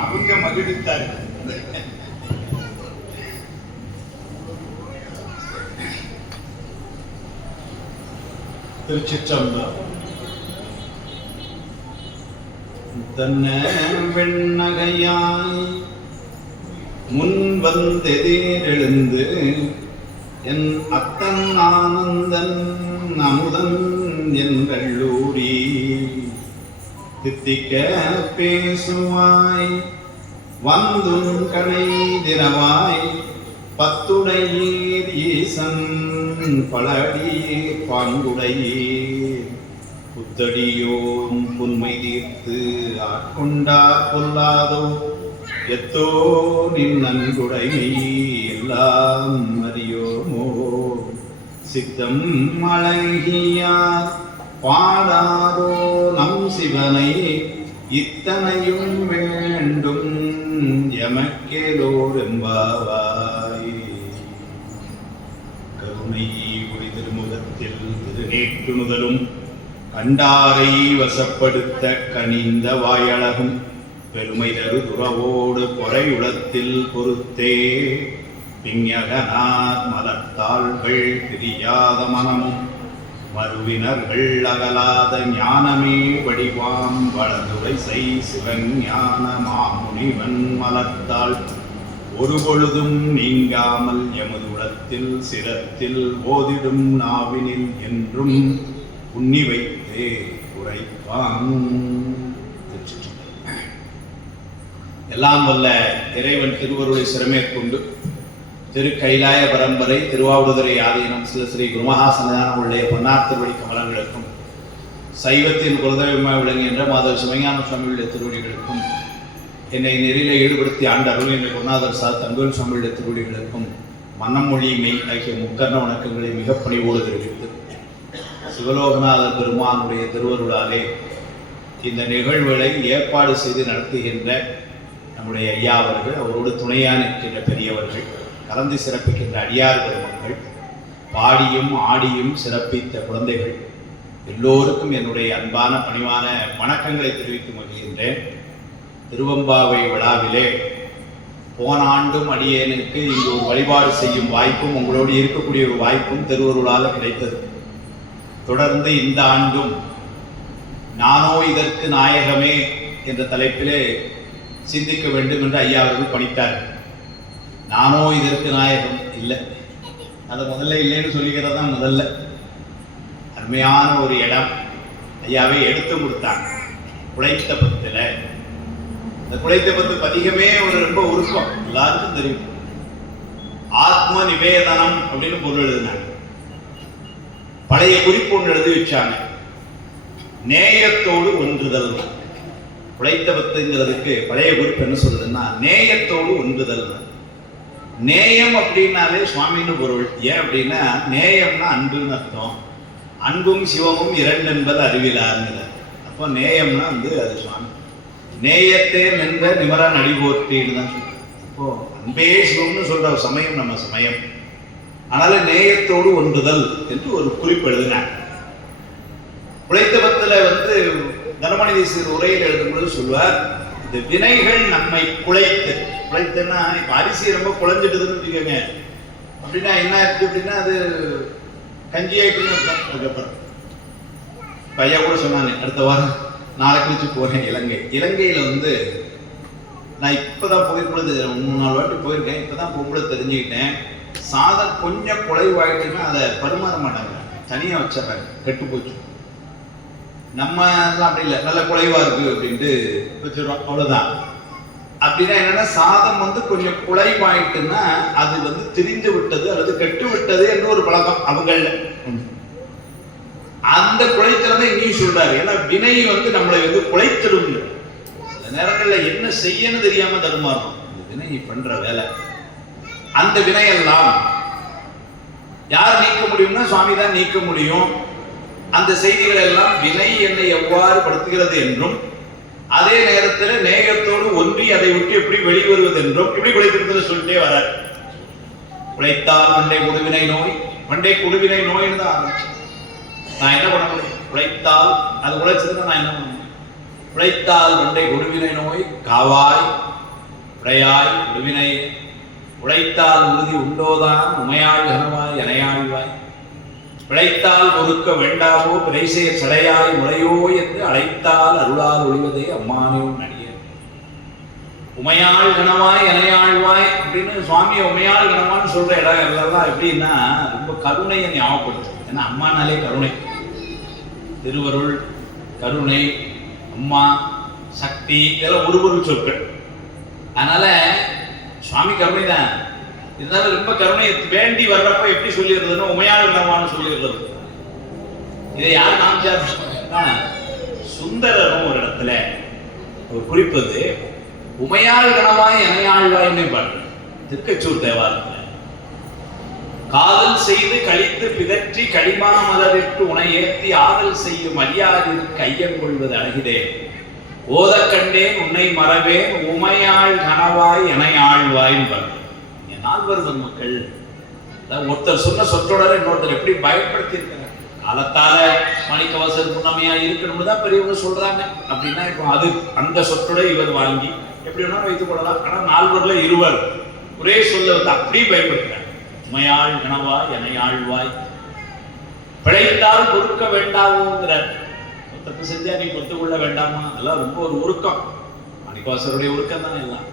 அவங்க மகிழ்ந்தார். திருச்சிற்றம்பலம். தன்ன வெண்ணகையாய் முன் வந்தெதிரெழுந்து என் அத்தன் ஆனந்தன் அமுதன் என் கல்லூரி தித்திக்க பேசுவாய் வந்தும் கணை தினவாய் பத்துடையீர் ஈசன் பலடியே பாங்குடையீர் புத்தடியோம் புன்மை தீர்த்து ஆட்கொண்டார் கொல்லாதோ எத்தோ நின் நன்குடைமை எல்லாம் அறியோமோ சித்தம் அழகியார் பாடாதோ நம் சிவனை இத்தனையும் வேண்டும் எமக்கேலோர் என்பாவாய். கருணை ஒளி திருமுகத்தில் திருநேற்று முதலும் கண்டாரை வசப்படுத்த கனிந்த வாயழகும் பெருமை தரு துறவோடு பொறையுளத்தில் பொறுத்தே பிஞகனார் மலர்த்தாள்கள் பிரியாத மனமும் மறுவினர்கள் அகலாத ஞானமே வடிவாம் வளதுரை செய் சிவஞான மாமுனிவன் மலர்த்தாள் ஒரு பொழுதும் நீங்காமல் எமது உளத்தில் சிரத்தில் ஓதிடும் நாவினில் என்றும் உண்ணி வைத்தே உரைப்பான். எல்லாம் வல்ல இறைவன் திருவருளை சிறமேற்கொண்டு திரு கைலாய பரம்பரை திருவாவடுதுறை ஆதீனம் சில ஸ்ரீ குருமகாசனான உள்ள பொன்னார் திருவடி கமலங்களுக்கும் சைவத்தின் குலதெய்வமாக விளங்குகின்ற மாதவ சிவஞான சுவாமியுடைய திருவடிகளுக்கும் என்னை நெறியிலே ஈடுபடுத்தி ஆண்டு அருள் என்ற குருநாதர் சார் தங்கவேல் சுவாமியுடைய திருவடிகளுக்கும் மன்னம் மொழி மெய் ஆகிய முக்கர்ண வணக்கங்களை மிக பணிவோடு தெரிவித்து சிவலோகநாதர் பெருமானுடைய திருவருளாலே இந்த நிகழ்வுகளை ஏற்பாடு செய்து நடத்துகின்ற நம்முடைய ஐயா அவர்கள், அவரோடு துணையாக நிற்கின்ற பெரியவர்கள், கலந்து சிறப்பிக்கின்ற அடியார் பெருமக்கள், பாடியும் ஆடியும் சிறப்பித்த குழந்தைகள் எல்லோருக்கும் என்னுடைய அன்பான பணிவான வணக்கங்களை தெரிவித்து மகிழ்கின்றேன். திருவம்பாவை விழாவிலே போன ஆண்டும் அடியேனுக்கு இங்கு ஒரு வழிபாடு செய்யும் வாய்ப்பும் உங்களோடு இருக்கக்கூடிய ஒரு வாய்ப்பும் திருவருளால் கிடைத்தது. தொடர்ந்து இந்த ஆண்டும் நானோ இதற்கு நாயகமே என்ற தலைப்பிலே சிந்திக்க வேண்டும் என்று ஐயா அவர்கள் பணித்தார். நானோ இதற்கு நாயகம் இல்லை, அதை முதல்ல இல்லைன்னு சொல்லிக்கிறது தான் முதல்ல. அருமையான ஒரு இடம் ஐயாவை எடுத்து கொடுத்தாங்க. குழைத்த பத்தில் இந்த குழைத்த பத்து பதிகமே ஒரு ரொம்ப உருக்கம், எல்லாருக்கும் தெரியும். ஆத்ம நிவேதனம் அப்படின்னு பொருள் எழுதினாங்க. பழைய குறிப்பு ஒன்று எழுதி வச்சாங்க, நேயத்தோடு ஒன்றுதல். குழைத்த பத்துங்கிறதுக்கு பழைய குறிப்பு என்ன சொல்றதுன்னா நேயத்தோடு ஒன்றுதல். நேயம் அப்படின்னாலே சுவாமின்னு பொருள். ஏன் அப்படின்னா நேயம்னா அன்புன்னு அர்த்தம். அன்பும் சிவமும் இரண்டு என்பது அறிவிலாருங்கிற. அப்போ நேயம்னா அது சுவாமி. நேயத்தே நின்ற நிமரா நடிபோற்றின்னு தான் சொல்றோம். இப்போ அன்பே சிவம்னு சொல்ற சமயம் நம்ம சமயம். அதனால நேயத்தோடு ஒன்றுதல் என்று ஒரு குறிப்பு எழுதினாங்க. குழைத்த பத்துல தனமணி தேசியர் உரையில் எழுதும் பொழுது சொல்வார், இந்த வினைகள் நம்மை குழைத்துன்னா இப்ப அரிசி ரொம்ப குழைஞ்சிட்டுதுன்னு வச்சுக்கோங்க. அப்படின்னா என்ன இருக்கு அப்படின்னா அது கஞ்சி ஆயிட்டுன்னு அதுக்கப்புறம் பையா கூட சொன்னாங்க, அடுத்த வாரம் நாளை கழிச்சு போறேன் இலங்கையில நான் இப்பதான் போயிருப்பது 3-4 வாட்டி போயிருக்கேன். இப்பதான் போகும்போது தெரிஞ்சுக்கிட்டேன், சாதம் கொஞ்சம் குறைவாயிட்டுன்னா அதை பரிமாற மாட்டாங்க, தனியா வச்சிடறாங்க, கெட்டு போச்சு. நம்ம எல்லாம் அப்படி இல்லை, நல்ல குறைவா இருக்கு அப்படின்ட்டு வச்சிடறோம், அவ்வளவுதான். அப்படின்னா என்னன்னா சாதம் கொஞ்சம் குறைவாயிட்டுன்னா அது திரிந்து விட்டது அல்லது கெட்டு விட்டது என்று ஒரு பழக்கம் அவங்கள. அந்த குழைத்தலை இங்கேயும் சொல்றாரு. ஏன்னா வினை நம்மளை குழைத்திடும். சில நேரங்களில் என்ன செய்யணும் தெரியாம தடுமாறும். வினை பண்ற வேலை. அந்த வினையெல்லாம் யார் நீக்க முடியும்னா சுவாமி தான் நீக்க முடியும். அந்த செய்திகள் எல்லாம் வினை என்னை எவ்வாறு படுத்துகிறது என்றும் அதே நேரத்தில் நேயத்தோடு ஒன்றி அதை விட்டு எப்படி வெளிவருவது என்றும் இப்படி குழைத்திருப்பது சொல்லிட்டே வர. குழைத்தால் மண்டை கொடுவினை நோய், மண்டை கொடுவினை நோய்னு தான் ஆரம்பிச்சு. நான் என்ன பண்ண முடியும்? குழைத்தால் அது உழைச்சதுன்னா நான் என்ன பண்ண முடியும்? உழைத்தால் தொண்டை கொடுவினை நோய் காவாய் உடையாய் கொடுவினை உழைத்தால் உறுதி உண்டோதான் உமையாள் கனவாய் எனையாழ்வாய் பிழைத்தால் ஒருக்க வேண்டாமோ பிரைசே சடையாய் முறையோ என்று அழைத்தால் அருளால் ஒளிவதே அம்மானே நடிகர். உமையாள் கனவாய் எனையாழ்வாய் அப்படின்னு சுவாமியை உமையாள் கனவான்னு சொல்ற இடம் எல்லாம் எப்படின்னா ரொம்ப கருணையை ஞாபகப்படுத்து. ஏன்னா அம்மானாலே கருணை, திருவருள், கருணை, அம்மா, சக்தி இதெல்லாம் ஒரு சொற்கள். அதனால சுவாமி கருணை தான் இருந்தாலும் ரொம்ப கருணை வேண்டி வர்றப்ப எப்படி சொல்லிடுறதுன்னு உமையாள் கனவான்னு சொல்லிடுறது. இதை யார் காமிச்சார்? சுந்தரரும் ஒரு இடத்துல ஒரு குறிப்பது உமையாள் கனவாய் எனையாழ்வாய்ன்னு பாடு திருக்கச்சூர் தேவாலயத்தில். காதல் செய்து கழித்து பிதற்றி களிமா மலரிட்டு உனை ஏற்றி ஆதல் செய்யும் மரியாதைக்கு ஐயம் கொள்வது அழகிதே ஓத கண்டேன் உன்னை மறவேன் உமையாள் கனவாய் எனையாழ்வாய்ன்னு பாடு. நால்வர் மக்கள் ஒருத்தர் சொன்ன சொற்றொடரை இன்னொருத்தர் எப்படி பயன்படுத்தி இருக்காங்க. காலத்தால மணிக்கவாசல் முன்னமையா இருக்கணும்னு தான் பெரியவங்க சொல்றாங்க. அப்படின்னா இப்போ அது அந்த சொற்றொடரை இவர் வாங்கி எப்படி வேணாலும் வைத்துக் கொள்ளலாம். ஆனா நால்வர்ல இருவர் ஒரே சொல்ல வந்து அப்படியே பயன்படுத்துறாங்க. உமையாள் கனவாய் எனையாழ்வாய் பிழைத்தால் பொறுக்க வேண்டாமோங்கிறார். தப்பு செஞ்சா நீ பொறுத்து கொள்ள வேண்டாமா? அதெல்லாம் ரொம்ப ஒரு உருக்கம், மணிக்கவாசருடைய உருக்கம் தான் எல்லாம்.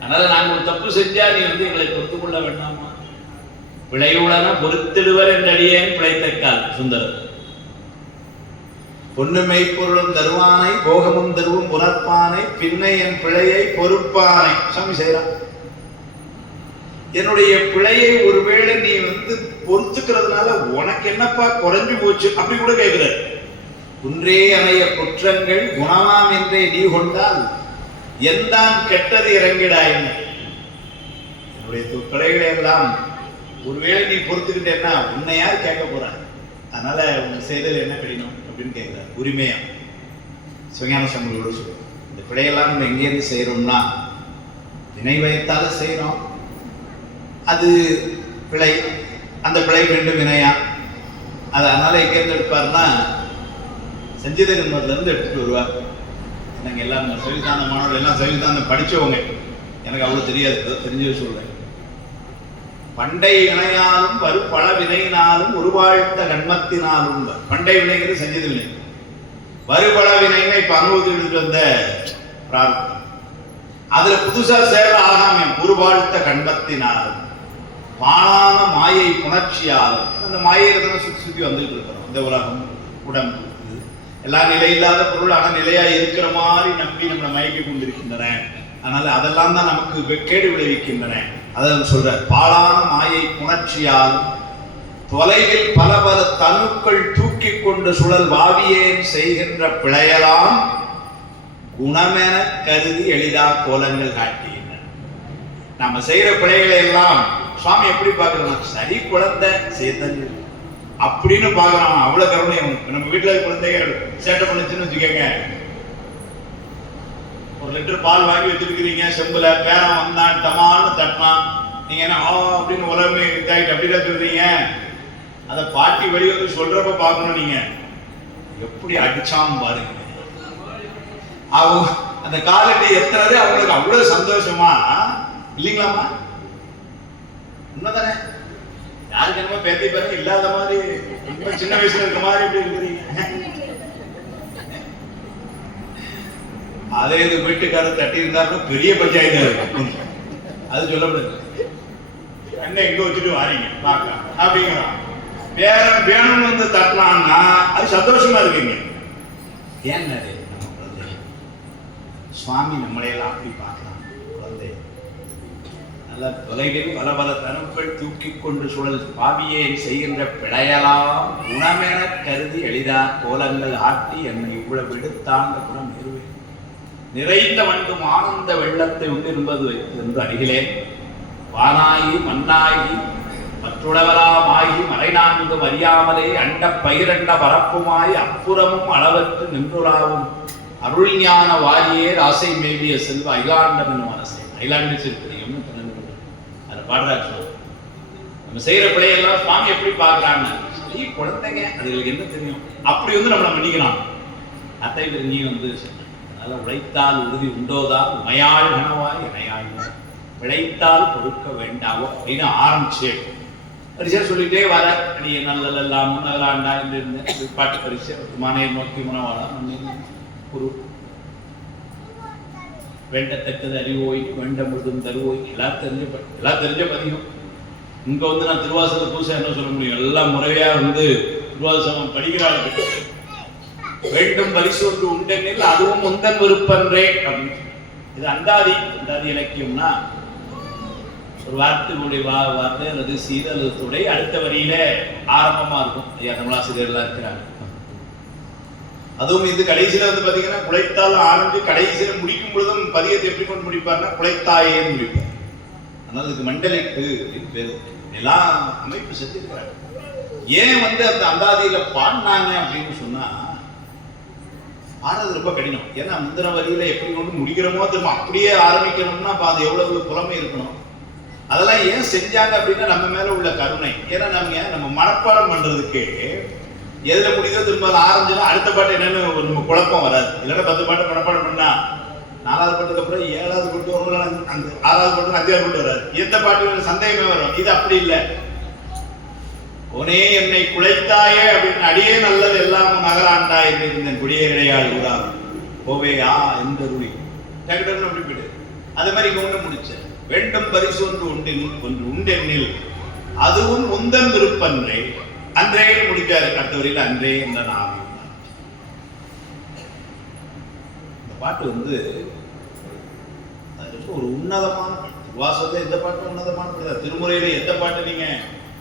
அதனால நாங்க ஒரு தப்பு செஞ்சா நீ வந்து எங்களை பொறுத்து கொள்ள வேண்டாமா? பிழையுடன பொறுத்திடுவர் என்றடியேன் பிழைத்தக்கால் சுந்தரர். பொன்னு மெய்ப்பொருளும் தருவானை போகமும் தருவும் புனர்ப்பானை பின்னை என் பிழையை பொறுப்பானை. சாமி செய்யறான். என்னுடைய பிழையை ஒருவேளை நீ வந்து பொறுத்துக்கிறதுனால உனக்கு என்னப்பா குறைஞ்சு போச்சு அப்படி கூட கேட்கிறார். குன்றே அணைய குற்றங்கள் குணமாம் என்றே நீ கொண்டால் எந்தான் கெட்டது இறங்கிடாயின்னு. என்னுடைய பிழைகளை எல்லாம் ஒருவேளை நீ பொறுத்துக்கிட்டேன்னா உன்னை யார் கேட்க போறாங்க? அதனால உங்க செய்தல் என்ன கடினம் அப்படின்னு கேட்கிறார். உரிமையா சிவஞான சம்பந்தோட சொல்லுவோம். இந்த பிழையெல்லாம் நம்ம எங்கேருந்து செய்யறோம்னா வினை வயத்தால செய்யறோம். அது பிழை, அந்த பிழை மீண்டும் வினையா. அது அதனால எங்கேருந்து எடுப்பாருன்னா சஞ்சீத கர்மத்துல இருந்து எடுத்துட்டு வருவார். எனக்கு எல்லாம் சவிதான மாணவர்கள் எல்லாம் சவிதானம் படிச்சவங்க, எனக்கு அவ்வளவு தெரியாது, தெரிஞ்சு சொல்றேன். பண்டை வினையாலும் வரு பல வினையினாலும் உருவாழ்த்த கண்மத்தினாலும். பண்டை வினைங்கிறது சஞ்சீத வினை, வருபல வினைங்க இப்ப அனுபவத்துக்கு வந்த பிரார்த்தம். அதுல புதுசா சேர ஆகாமியம் உருவாழ்த்த கண்மத்தினாலும் பாழான மாயை புணர்ச்சியாலும். அந்த மாயை சுற்றி சுற்றி வந்துட்டு இருக்கிறோம். இந்த உலகம், உடம்பு எல்லாம் நிலையில்லாத பொருள், ஆனால் நிலையா இருக்கிற மாதிரி நம்பி நம்மளை மயக்கி கொண்டிருக்கின்றன. அதனால அதெல்லாம் தான் நமக்கு கேடு விளைவிக்கின்றன. அதான் சொல்ற பாழான மாயை புணர்ச்சியால் தொலைவில் பல பல தனுக்கள் தூக்கி கொண்டு சுழல் வாவியேன் செய்கின்ற பிழையலாம் குணமென கருதி எளிதா கோலங்கள் காட்டுகின்றன. நம்ம செய்யற பிழைகளை எல்லாம் சுவாமி எப்படி பார்க்கிறோம்? சரி குழந்தை சேத்தன் அப்படின்னு பாக்குறான். அவ்வளவு கருணை. நம்ம வீட்டுல குழந்தைகள் சேட்டை பண்ணுச்சுன்னு வச்சுக்கோங்க, ஒரு லிட்டர் பால் வாங்கி வச்சிருக்கிறீங்க செம்புல, பேரன் வந்தான் டமான்னு தட்டினான், நீங்க என்ன அப்படின்னு உலகமே இதாகிட்டு அப்படிதான் சொல்றீங்க. அதை பாட்டி வெளியே வந்து சொல்றப்ப பார்க்கணும். நீங்க எப்படி அடிச்சாம பாருங்க. அவங்க அந்த காலடி எத்தனை அவங்களுக்கு அவ்வளவு சந்தோஷமா இல்லைங்களாமா? உண்மைதானே? யாருக்கு என்னமோ பேத்தி பாருங்க இல்லாத மாதிரி ரொம்ப சின்ன வயசுல இருக்க மாதிரி இப்படி இருக்கிறீங்க. அதே இது வீட்டுக்காரர் தட்டி இருந்தாருன்னா பெரிய பஞ்சாயத்து இருக்கும். அது சொல்லப்படுது. என்ன எங்க வச்சுட்டு வாரீங்க பார்க்கலாம் அப்படிங்கிறான். பேரன் வேணும்னு வந்து தட்டலான்னா அது சந்தோஷமா இருக்குங்க. ஏன் நம்ம குழந்தை சுவாமி நம்மளையெல்லாம் அப்படி பார்க்கலாம். குழந்தை நல்ல தொலைவில் பல பல தனுக்கள் தூக்கி கொண்டு சுழல் பாவியை செய்கின்ற பிழையலாம் குணமென கருதி எளிதா கோலங்கள் ஆட்டி என்னை இவ்வளவு விடுத்தாந்த குணம் நிறுவேன். நிறைந்த வண்டும் ஆனந்த வெள்ளத்தை உண்டிருப்பது என்று அருகிலேன் வானாகி மண்ணாகி மற்றுடவலாமாகி மறைநான்கும் அறியாமலே அண்ட பயிரண்ட பரப்புமாய் அப்புறமும் அளவற்று நின்றுளாவும் அருள் ஞான வாரியே ராசை மேவிய செல்வ அகிலாண்டம் என்னும் அரசை. அகிலாண்டு சிறுபிரியம் அதை பாடுறாரு. நம்ம செய்யற பிள்ளையெல்லாம் சுவாமி எப்படி பார்க்கறாங்க? சரி குழந்தைங்க, அதுகளுக்கு என்ன தெரியும்? அப்படி வந்து நம்மளை மன்னிக்கலாம். அத்தை நீ வந்து அதெல்லாம் உழைத்தால் உறுதி உண்டோதான் உமையாள் கனவாய் இணையாள் விளைத்தால் பொறுக்க வேண்டாவோ அப்படின்னு ஆரம்பிச்சு பரிசா சொல்லிட்டே வர அடியே நல்லதெல்லாம் முன்னகலாண்டா என்று இருந்தேன் பாட்டு பரிசை மானையை நோக்கி முனவாளா குரு வேண்டத்தக்கது அறிவோய் வேண்ட முழுதும் தருவோய் எல்லாம் தெரிஞ்ச பதிகம். இங்க வந்து நான் திருவாசகத்தை புதுசா என்ன சொல்ல முடியும், எல்லாம் முறையா வந்து திருவாசகம் படிக்கிறார்கள். வேண்டும் பரிசோன்று உண்டெனில் அதுவும் முந்தன் விருப்பன்றே அப்படின்னு. இது அந்தாதி இலக்கியம்னா ஒரு வார்த்தைகளுடைய வார்த்தை அல்லது சீர் அல்லது துடை அடுத்த வரியில ஆரம்பமா இருக்கும். ஐயா தமிழாசிரியர்லாம் இருக்கிறாங்க. அதுவும் இது கடைசியில வந்து பாத்தீங்கன்னா குழைத்தால் ஆரம்பிச்சு கடைசியில முடிக்கும் பொழுதும் பதியத்தை எப்படி கொண்டு முடிப்பார்னா குழைத்தாயேன்னு முடிப்பார். அதனால இதுக்கு மண்டலிட்டு பேரு எல்லாம் அமைப்பு செஞ்சிருக்கிறாங்க. ஏன் வந்து அந்த அந்தாதியில பாடினாங்க அப்படின்னு சொன்னா ஆனது ரொம்ப கடினம். ஏன்னா முந்தின வரியில எப்படி கொண்டு முடிக்கிறோமோ திரும்ப அப்படியே ஆரம்பிக்கணும்னா அப்ப அது எவ்வளவு புலமை இருக்கணும். அதெல்லாம் ஏன் செஞ்சாங்க அப்படின்னா நம்ம மேல உள்ள கருணை. ஏன்னா நம்ம மனப்பாடம் பண்றதுக்கு எதுல முடிக்கிறோ திரும்ப ஆரம்பிச்சோம்னா அடுத்த பாட்டு என்னன்னு நம்ம குழப்பம் வராது. இல்லைன்னா 10 பாட்டு மனப்பாடம் பண்ணா 4வது பாட்டுக்கு அப்புறம் 7வது பாட்டு வரும், அந்த 6வது பாட்டு 5வது பாட்டு வராது. எந்த பாட்டு சந்தேகமே வரும். இது அப்படி இல்லை. உனே என்னை குழைத்தாயே அப்படின்னு அடியே நல்லது எல்லாம் நகராண்டா என்று இருந்தேன் குடியேறையாள் ஊரா கோவையா எந்த ruடி டக்குன்னு அப்படி போயிட்டு அது மாதிரி கொண்டு முடிச்சேன். வேண்டும் பரிசு ஒன்று உண்டெனில் அதுவும் உந்தன் விருப்பன்றே அன்றே முடிச்சாரு. அடுத்த வரையில் அன்றே என்ற நாவி. இந்த பாட்டு வந்து ஒரு உன்னதமான பாட்டு. வாசத்துல எந்த பாட்டு உன்னதமான பாட்டு, திருமுறையில எந்த பாட்டு நீங்க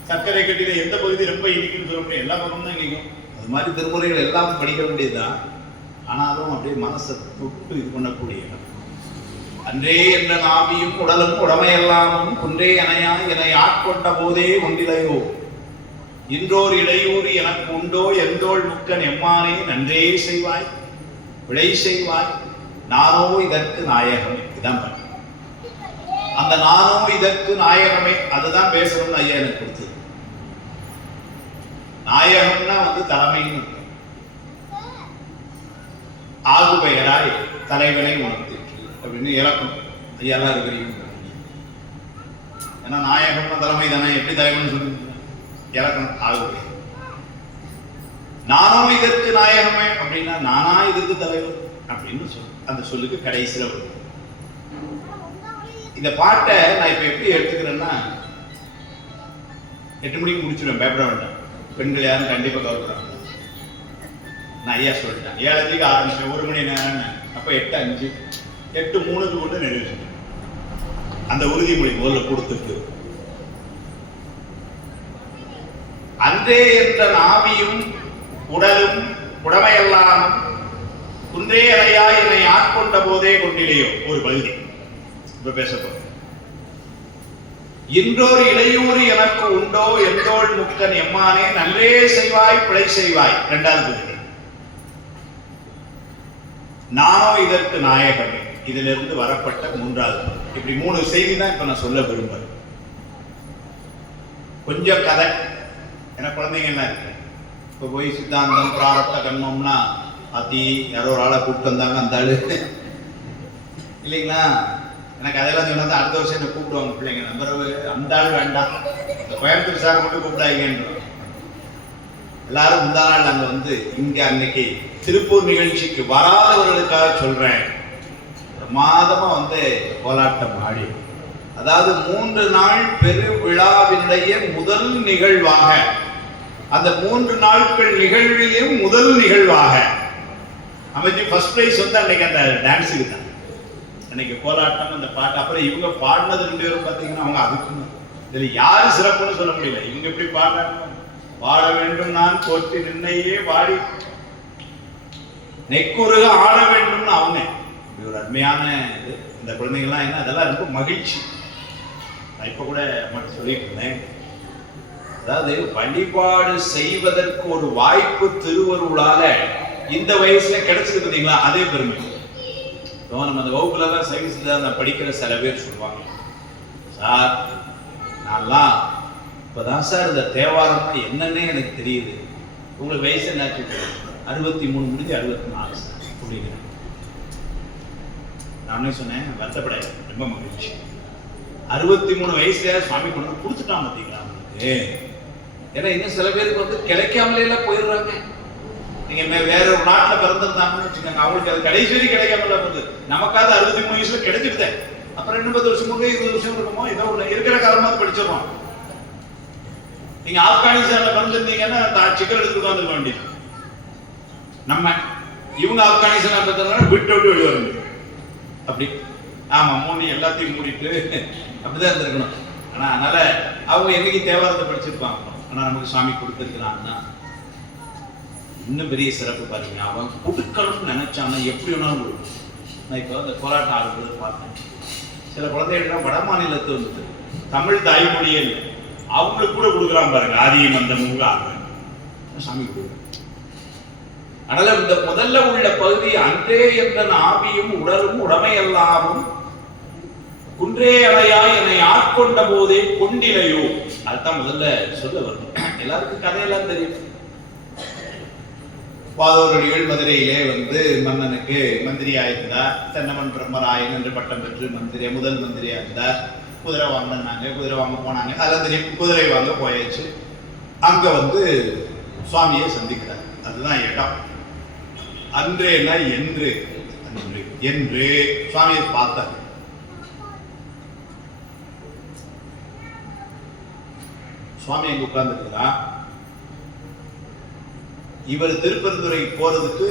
சர்க்கரை கட்டில எந்த பகுதி ரொம்ப இனிக்குன்னு சொல்ல முடியும், எல்லா பக்கமும் தான் இனிக்கும். அது மாதிரி திருமுறைகள் எல்லாம் படிக்க வேண்டியதுதான். ஆனாலும் அப்படியே மனசை தொட்டு இது பண்ணக்கூடிய அன்றே என்ற நாவியும் உடலும் உடமையெல்லாமும் குன்றே அணையா என்னை ஆட்கொண்ட போதே ஒன்றிலையோ இன்றோர் இடையூறு எனக்கு உண்டோ எந்தோள் முக்கன் எம்மானே நன்றே செய்வாய் விளை செய்வாய் நானோ இதற்கு நாயகமே. இதான் பண்ண அந்த நானோ இதற்கு நாயகமே அதுதான் பேசணும்னு ஐயா எனக்கு கொடுத்தது. நாயகம்னா வந்து தலைமைன்னு ஆகு பெயராய் தலைவனை உணர்த்திற்று அப்படின்னு இலக்கம் ஐயெல்லாம் இருக்கிறீங்க. ஏன்னா நாயகம்னா தலைமை தானே, எப்படி தலைவன் சொல்லுங்க இலக்கம் ஆகு. நானோ இதற்கு நாயகமே அப்படின்னா நானா இதற்கு தலைவர் அப்படின்னு சொல்லு. அந்த சொல்லுக்கு கடைசியில் வரும். இந்த பாட்டை நான் இப்ப எப்படி எடுத்துக்கிறேன்னா 8 மணிக்கு முடிச்சிடுவேன், பயப்பட வேண்டாம். பெண்கள் யாரும் கண்டிப்பா கவலைப்படுறாங்க. நான் ஐயா சொல்லிட்டேன் 7:00 ஆரம்பிச்சேன், 1 மணி நேரம். அப்ப 8:05 8:03 கொண்டு நிறைவேற்றேன். அந்த உறுதிமொழி முதல்ல கொடுத்துட்டு அன்றே என்ற நாவியும் உடலும் உடமையெல்லாம் குன்றே அறையா என்னை ஆட்கொண்ட போதே கொண்டிலேயோ ஒரு பகுதி இப்ப பேசப்போம். இன்றோர் இடையூறு எனக்கு உண்டோ எந்தோள் முக்கன் எம்மானே நன்றே செய்வாய் பிழை செய்வாய் 2வது பகுதி. நானோ இதற்கு நாயகமே இதிலிருந்து வரப்பட்ட 3வது. இப்படி 3 செய்தி தான் இப்ப நான் சொல்ல விரும்புறேன். கொஞ்சம் கதை. ஏன்னா குழந்தைங்க என்ன இருக்கு, இப்ப போய் சித்தாந்தம் பிராரப்த கர்மம்னா அதி யாரோ ஒரு ஆளை கூப்பிட்டு வந்தாங்க அந்த ஆளு இல்லைங்களா. எனக்கு அதெல்லாம் சொன்னா அடுத்த வருஷம் என்ன கூப்பிடுவாங்க பிள்ளைங்க. நம்புறவு அந்த ஆள் வேண்டாம், இந்த கோயம்புத்தூர் சார் மட்டும் கூப்பிடாங்கன்ற. எல்லாரும் முந்தா நாள் நாங்கள் வந்து இங்க அன்னைக்கு திருப்பூர் நிகழ்ச்சிக்கு வராதவர்களுக்காக சொல்றேன். பிரமாதமா வந்து கோலாட்டம் ஆடி, அதாவது 3 நாள் பெரு விழாவினுடைய முதல் நிகழ்வாக, அந்த 3 நாட்கள் நிகழ்விலும் முதல் நிகழ்வாக அமைச்சு ஃபர்ஸ்ட் பிரைஸ் வந்து அன்னைக்கு அந்த டான்ஸுக்கு தான். அன்னைக்கு கோலாட்டம் அந்த பாட்டு. அப்புறம் இவங்க பாடினது 2 பேரும் பார்த்தீங்கன்னா அவங்க அதுக்கு இதுல யாரு சிறப்புன்னு சொல்ல முடியல. இவங்க எப்படி பாடுறாங்க, பாட வேண்டும் நான் போற்றி நின்னையே பாடி நெக்குருக ஆட வேண்டும்னு அவங்க. இப்படி ஒரு அருமையான இது. இந்த குழந்தைங்கள்லாம் என்ன அதெல்லாம் ரொம்ப மகிழ்ச்சி. நான் இப்ப கூட மட்டும் சொல்லிட்டு இருந்தேன், அதாவது வழிபாடு செய்வதற்கு ஒரு வாய்ப்பு திருவருளால இந்த வயசுல கிடைச்சது பார்த்தீங்களா, அதே பெருமை. நம்ம அந்த வகுப்புல தான் சயின்ஸ்ல நான் படிக்கிற சில பேர் சொல்லுவாங்க, சார் நான்லாம் இப்பதான் சார் இந்த தேவாரமா என்னன்னே எனக்கு தெரியுது. உங்களுக்கு வயசு என்ன 63 முடிஞ்சு 64 சார் அப்படிங்கிற. நானே சொன்னேன், வருத்தப்படாது, ரொம்ப மகிழ்ச்சி. 63 வயசுல சுவாமி கொண்டு வந்து கொடுத்துட்டான் பார்த்தீங்களா அவங்களுக்கு. ஏன்னா இன்னும் சில பேருக்கு வந்து கிடைக்காமலே எல்லாம் போயிடுறாங்க. நீங்க வேற ஒரு நாட்டில் பிறந்திருந்தாங்கன்னு வச்சுக்கோங்க, அவங்களுக்கு அது கடைசி வரை கிடைக்காமல போகுது. நமக்காவது 63 வயசுல கிடைச்சிடுது. அப்புறம் இன்னும் 10 வருஷம் 20 வருஷம் இருக்குமோ ஏதோ ஒன்று இருக்கிற காலமாக படிச்சிடறோம். நீங்க ஆப்கானிஸ்தான்ல பிறந்திருந்தீங்கன்னா சிக்கல் எடுத்து உட்காந்துருக்க வேண்டியது. நம்ம இவங்க ஆப்கானிஸ்தான் பார்த்தா விட்டு விட்டு வெளியே வர முடியும். அப்படி ஆமா மூணு எல்லாத்தையும் மூடிட்டு அப்படிதான் இருந்திருக்கணும். ஆனா அதனால அவங்க என்னைக்கு தேவாரத்தை படிச்சிருப்பாங்க. ஆனா நமக்கு சாமி கொடுத்துருக்கிறான்னா இன்னும் பெரிய சிறப்பு பாருங்க. அவன் கொடுக்கணும்னு நினைச்சானா எப்படி வேணாலும் கொடுக்கும். நான் இப்போ அந்த போராட்டம் ஆடுறது பார்த்தேன். சில குழந்தைகள்லாம் வட மாநிலத்து வந்துட்டு தமிழ் தாய்மொழியே இல்லை, அவங்களுக்கு கூட கொடுக்குறான் பாருங்க. ஆதியம் அந்த மூங்க சாமி கொடுக்குறேன். அதனால இந்த முதல்ல உள்ள பகுதி அன்றே என்ற ஆவியும் உடலும் உடமையெல்லாமும் குன்றே அலையா என்னை ஆட்கொண்ட போதே கொண்டிலையோ, அதுதான் முதல்ல சொல்ல வரும். எல்லாருக்கும் கதையெல்லாம் தெரியும். வாதோரடிகள் மதுரையிலே வந்து மன்னனுக்கு மந்திரியா இருந்தார். தென்னமன் பிரம்மராயன் என்று பட்டம் பெற்று முதல் மந்திரியா இருந்தார். குதிரை வாங்கினாங்க, குதிரை வாங்க போனாங்க, அதெல்லாம் தெரியும். குதிரை வாங்க போயாச்சு. அங்க வந்து சுவாமியை சந்திக்கிறார். அதுதான் இடம். அன்றேனா என்று என்று சுவாமியை பார்த்தார். சுவாமி எங்க உட்கார்ந்துருக்கிறார். இவர் திருப்பெருந்துறை போறதுக்கு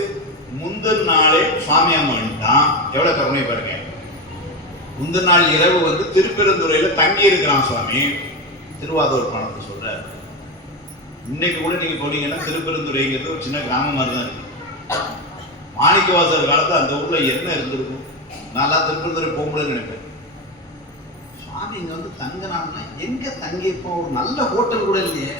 முந்தின நாளே சுவாமி அங்க வந்துட்டான். எவ்வளவு கருணை பாருங்க. முந்தின நாள் இரவு வந்து திருப்பெருந்துறையில தங்கி இருக்கிறான் சுவாமி. திருவாதூர் பணத்தை சொல்ற. இன்னைக்கு கூட நீங்க போனீங்கன்னா திருப்பெருந்துறைங்கிறது ஒரு சின்ன கிராமம் மாதிரி தான் இருக்கு. மாணிக்கவாசர் காலத்துல அந்த ஊர்ல என்ன இருந்திருக்கும். நான் திருப்பெருந்துறை போகும்போது நினைப்பேன், சுவாமி இங்க வந்து தங்கினான்னா எங்க தங்கி இருப்போம். ஒரு நல்ல ஹோட்டல் கூட இல்லையே.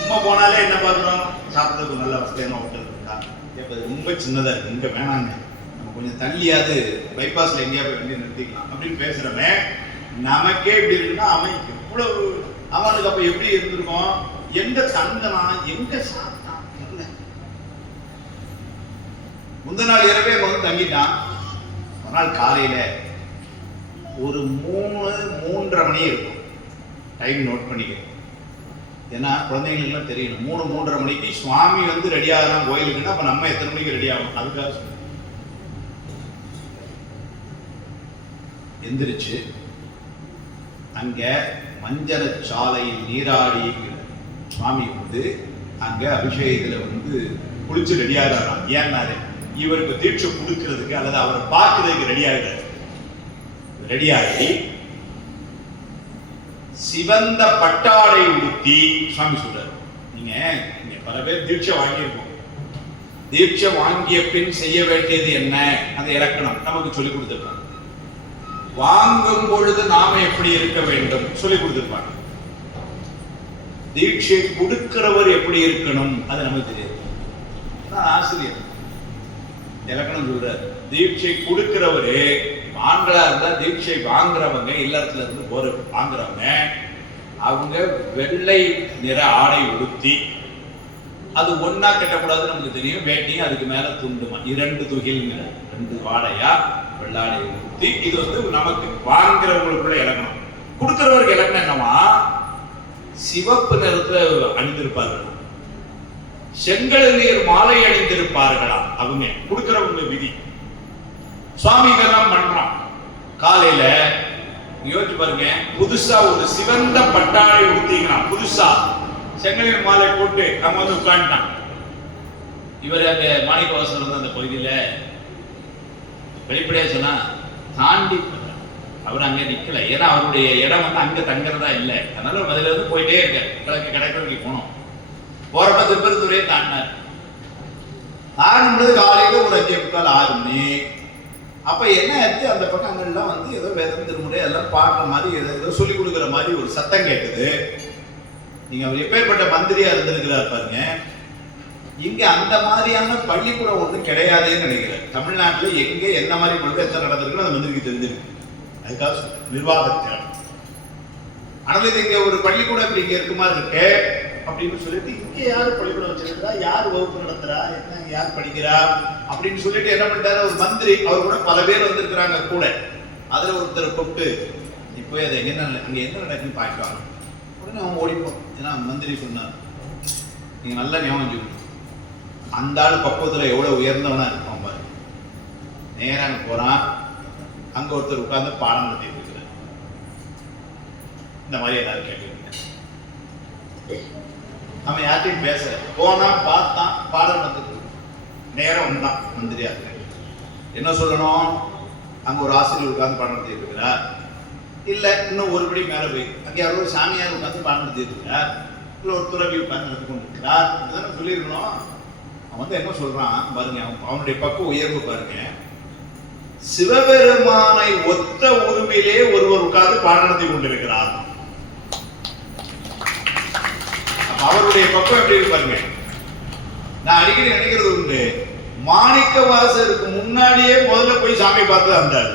சும்மா போனாலே என்ன பார்க்குறோம், சாப்பிட்றதுக்கு நல்ல வசதியான ஹோட்டல் இருக்கா. இப்போ ரொம்ப சின்னதா இருக்கு, இங்க வேணாங்க, நம்ம கொஞ்சம் தள்ளியாவது பைபாஸ்ல எங்கேயாவது வண்டி நிறுத்திக்கலாம் அப்படின்னு பேசுறமே. நமக்கே இப்படி இருக்குன்னா அவன் எவ்வளவு, அவனுக்கு அப்ப எப்படி இருந்திருக்கும். எங்க தங்கினா எங்க சாப்பிட்டான் தெரியல. முந்தின நாள் இரவே வந்து தங்கிட்டான். ஒரு நாள் காலையில ஒரு 3-3:30 மணி இருக்கும். டைம் நோட் பண்ணிக்க. ஏன்னா குழந்தைங்களுக்குலாம் தெரியணும். 3-3:30 மணிக்கு சுவாமி வந்து ரெடி ஆகலாம் கோயிலுக்குன்னா அப்ப நம்ம எத்தனை மணிக்கு ரெடி ஆகும். அதுக்காக சொல்லுங்க. எந்திரிச்சு அங்க மஞ்சள் சாலையில் நீராடி சுவாமி வந்து அங்க அபிஷேகத்துல வந்து குளிச்சு ரெடி ஆகிறாராம். ஏன்னாரு இவருக்கு தீட்சை கொடுக்கிறதுக்கு அல்லது அவரை பார்க்கறதுக்கு ரெடி ஆகிறார். ரெடியாகி சிவந்த பட்டாடை உடுத்தி சுவாமி சொல்றாரு. நீங்க பல பேர் தீட்சை வாங்கியிருக்கோம். தீட்சை வாங்கிய பின் செய்ய வேண்டியது என்ன, அந்த இலக்கணம் நமக்கு சொல்லிக் கொடுத்திருக்காங்க. வாங்கும் பொழுது நாம எப்படி இருக்க வேண்டும் சொல்லிக் கொடுத்திருப்பாங்க. தீட்சை கொடுக்கிறவர் எப்படி இருக்கணும் அது நமக்கு தெரியாது. ஆசிரியர் இலக்கணம் சொல்றாரு. தீட்சை கொடுக்கிறவரு ஆண்களா இருந்தா தீட்சை வாங்குறவங்க, இல்லத்துல இருந்து போற வாங்குறவங்க, அவங்க வெள்ளை நிற ஆடை உடுத்தி, அது ஒன்னா கட்டக்கூடாது நமக்கு தெரியும். வேட்டியும் அதுக்கு மேல துண்டுமா 2 துகில் 2 வாடையா வெள்ளாடை உடுத்தி. இது வந்து நமக்கு வாங்குறவங்களுக்குள்ள இலக்கணம். கொடுக்கிறவருக்கு இலக்கணம் என்னவா, சிவப்பு நிறத்துல அணிந்திருப்பார்கள், செங்கல் நீர் மாலை அணிந்திருப்பார்களா. அவங்க கொடுக்கிறவங்க விதி. சுவாமி இதெல்லாம் பண்றான். காலையில யோசிச்சு பாருங்க, புதுசா ஒரு சிவந்த பட்டாடை உடுத்திக்கிறான். புதுசா செங்கலின் மாலை போட்டு நம்ம வந்து உட்காந்துட்டான். இவர் அங்க மாணிக்கவாசர் வந்து அந்த பகுதியில வெளிப்படையா சொன்னா தாண்டி அவர் அங்க நிக்கல. ஏன்னா அவருடைய இடம் வந்து அங்க தங்குறதா இல்லை. அதனால அதுல இருந்து போயிட்டே இருக்க கிழக்கு கடற்கரைக்கு போனோம். போறப்ப திருப்பெருந்துறையை தாண்டினார். தாண்டும்போது காலையில ஒரு 5:45-6 மணி. அப்ப என்ன ஆச்சு, அந்த பக்கங்கள்லாம் வந்து ஏதோ வேதம் திருமுறை எல்லாம் பாடுற மாதிரி ஏதோ சொல்லிக் கொடுக்குற மாதிரி ஒரு சத்தம் கேட்குது. நீங்க அவர் எப்பேற்பட்ட மந்திரியா இருந்திருக்கிறார் பாருங்க. இங்க அந்த மாதிரியான பள்ளிக்கூடம் ஒன்றும் கிடையாதுன்னு நினைக்கிறேன். தமிழ்நாட்டில் எங்க என்ன மாதிரி பள்ளிக்கூடம் நடந்திருக்குன்னு அந்த மந்திரிக்கு தெரிஞ்சிருக்கு. அதுக்காக நிர்வாகத்திறன். ஆனால் இது இங்க ஒரு பள்ளிக்கூடம் இப்படி இங்க இருக்க மாதிரி இருக்கு. அப்படின்னு சொல்லிட்டு இங்கே யார் பள்ளிக்கூடம் வச்சிருக்கிறா, யார் வகுப்பு நடத்துறா, என்ன யார் படிக்கிறா அப்படின்னு சொல்லிட்டு என்ன பண்ணிட்டாரு, ஒரு மந்திரி, அவர் கூட பல பேர் வந்திருக்கிறாங்க கூட, அதுல ஒருத்தர் கூப்பிட்டு நீ போய் அதை எங்க அங்க என்ன நடக்குன்னு பார்க்கலாம். உடனே அவங்க ஓடிப்போம். ஏன்னா மந்திரி சொன்னார், நீங்க நல்லா ஞாபகம் வச்சுக்கணும், அந்த ஆள் பக்குவத்துல எவ்வளவு உயர்ந்தவனா இருப்பான் பாரு. நேரம் அங்க போறான், அங்க ஒருத்தர் உட்கார்ந்து பாடம் நடத்திட்டு இருக்கிறார். இந்த மாதிரி ஏதாவது கேட்டுருக்கேன். அவன் யார்ட்டையும் பேச போனா பார்த்தான், பாடம் நடந்துட்டு நேரம் வந்தான் மந்திரியா இருக்க. என்ன சொல்லணும், அங்க ஒரு ஆசிரியர் உட்கார்ந்து பாடம் நடத்திட்டு இருக்கிறார், இல்ல இன்னும் ஒருபடி மேல போய் அங்க யாரோ ஒரு சாமியார் உட்கார்ந்து பாடம் நடத்திட்டு இருக்கிறார், இல்ல ஒரு துறவி உட்கார்ந்து நடத்தி கொண்டு இருக்கிறார், இதுதானே சொல்லியிருக்கணும். அவன் வந்து என்ன சொல்றான் பாருங்க, அவனுடைய பக்கம் உயர்வு பாருங்க. சிவபெருமானை ஒத்த உருவிலே ஒருவர் உட்கார்ந்து பாடம் நடத்தி கொண்டிருக்கிறார். அவருடைய பக்கம் எப்படி இருப்பாருங்க. நான் அடிக்கடி நினைக்கிறது உண்டு, மாணிக்கவாசருக்கு முன்னாடியே முதல்ல போய் சாமி பார்த்து வந்தாரு.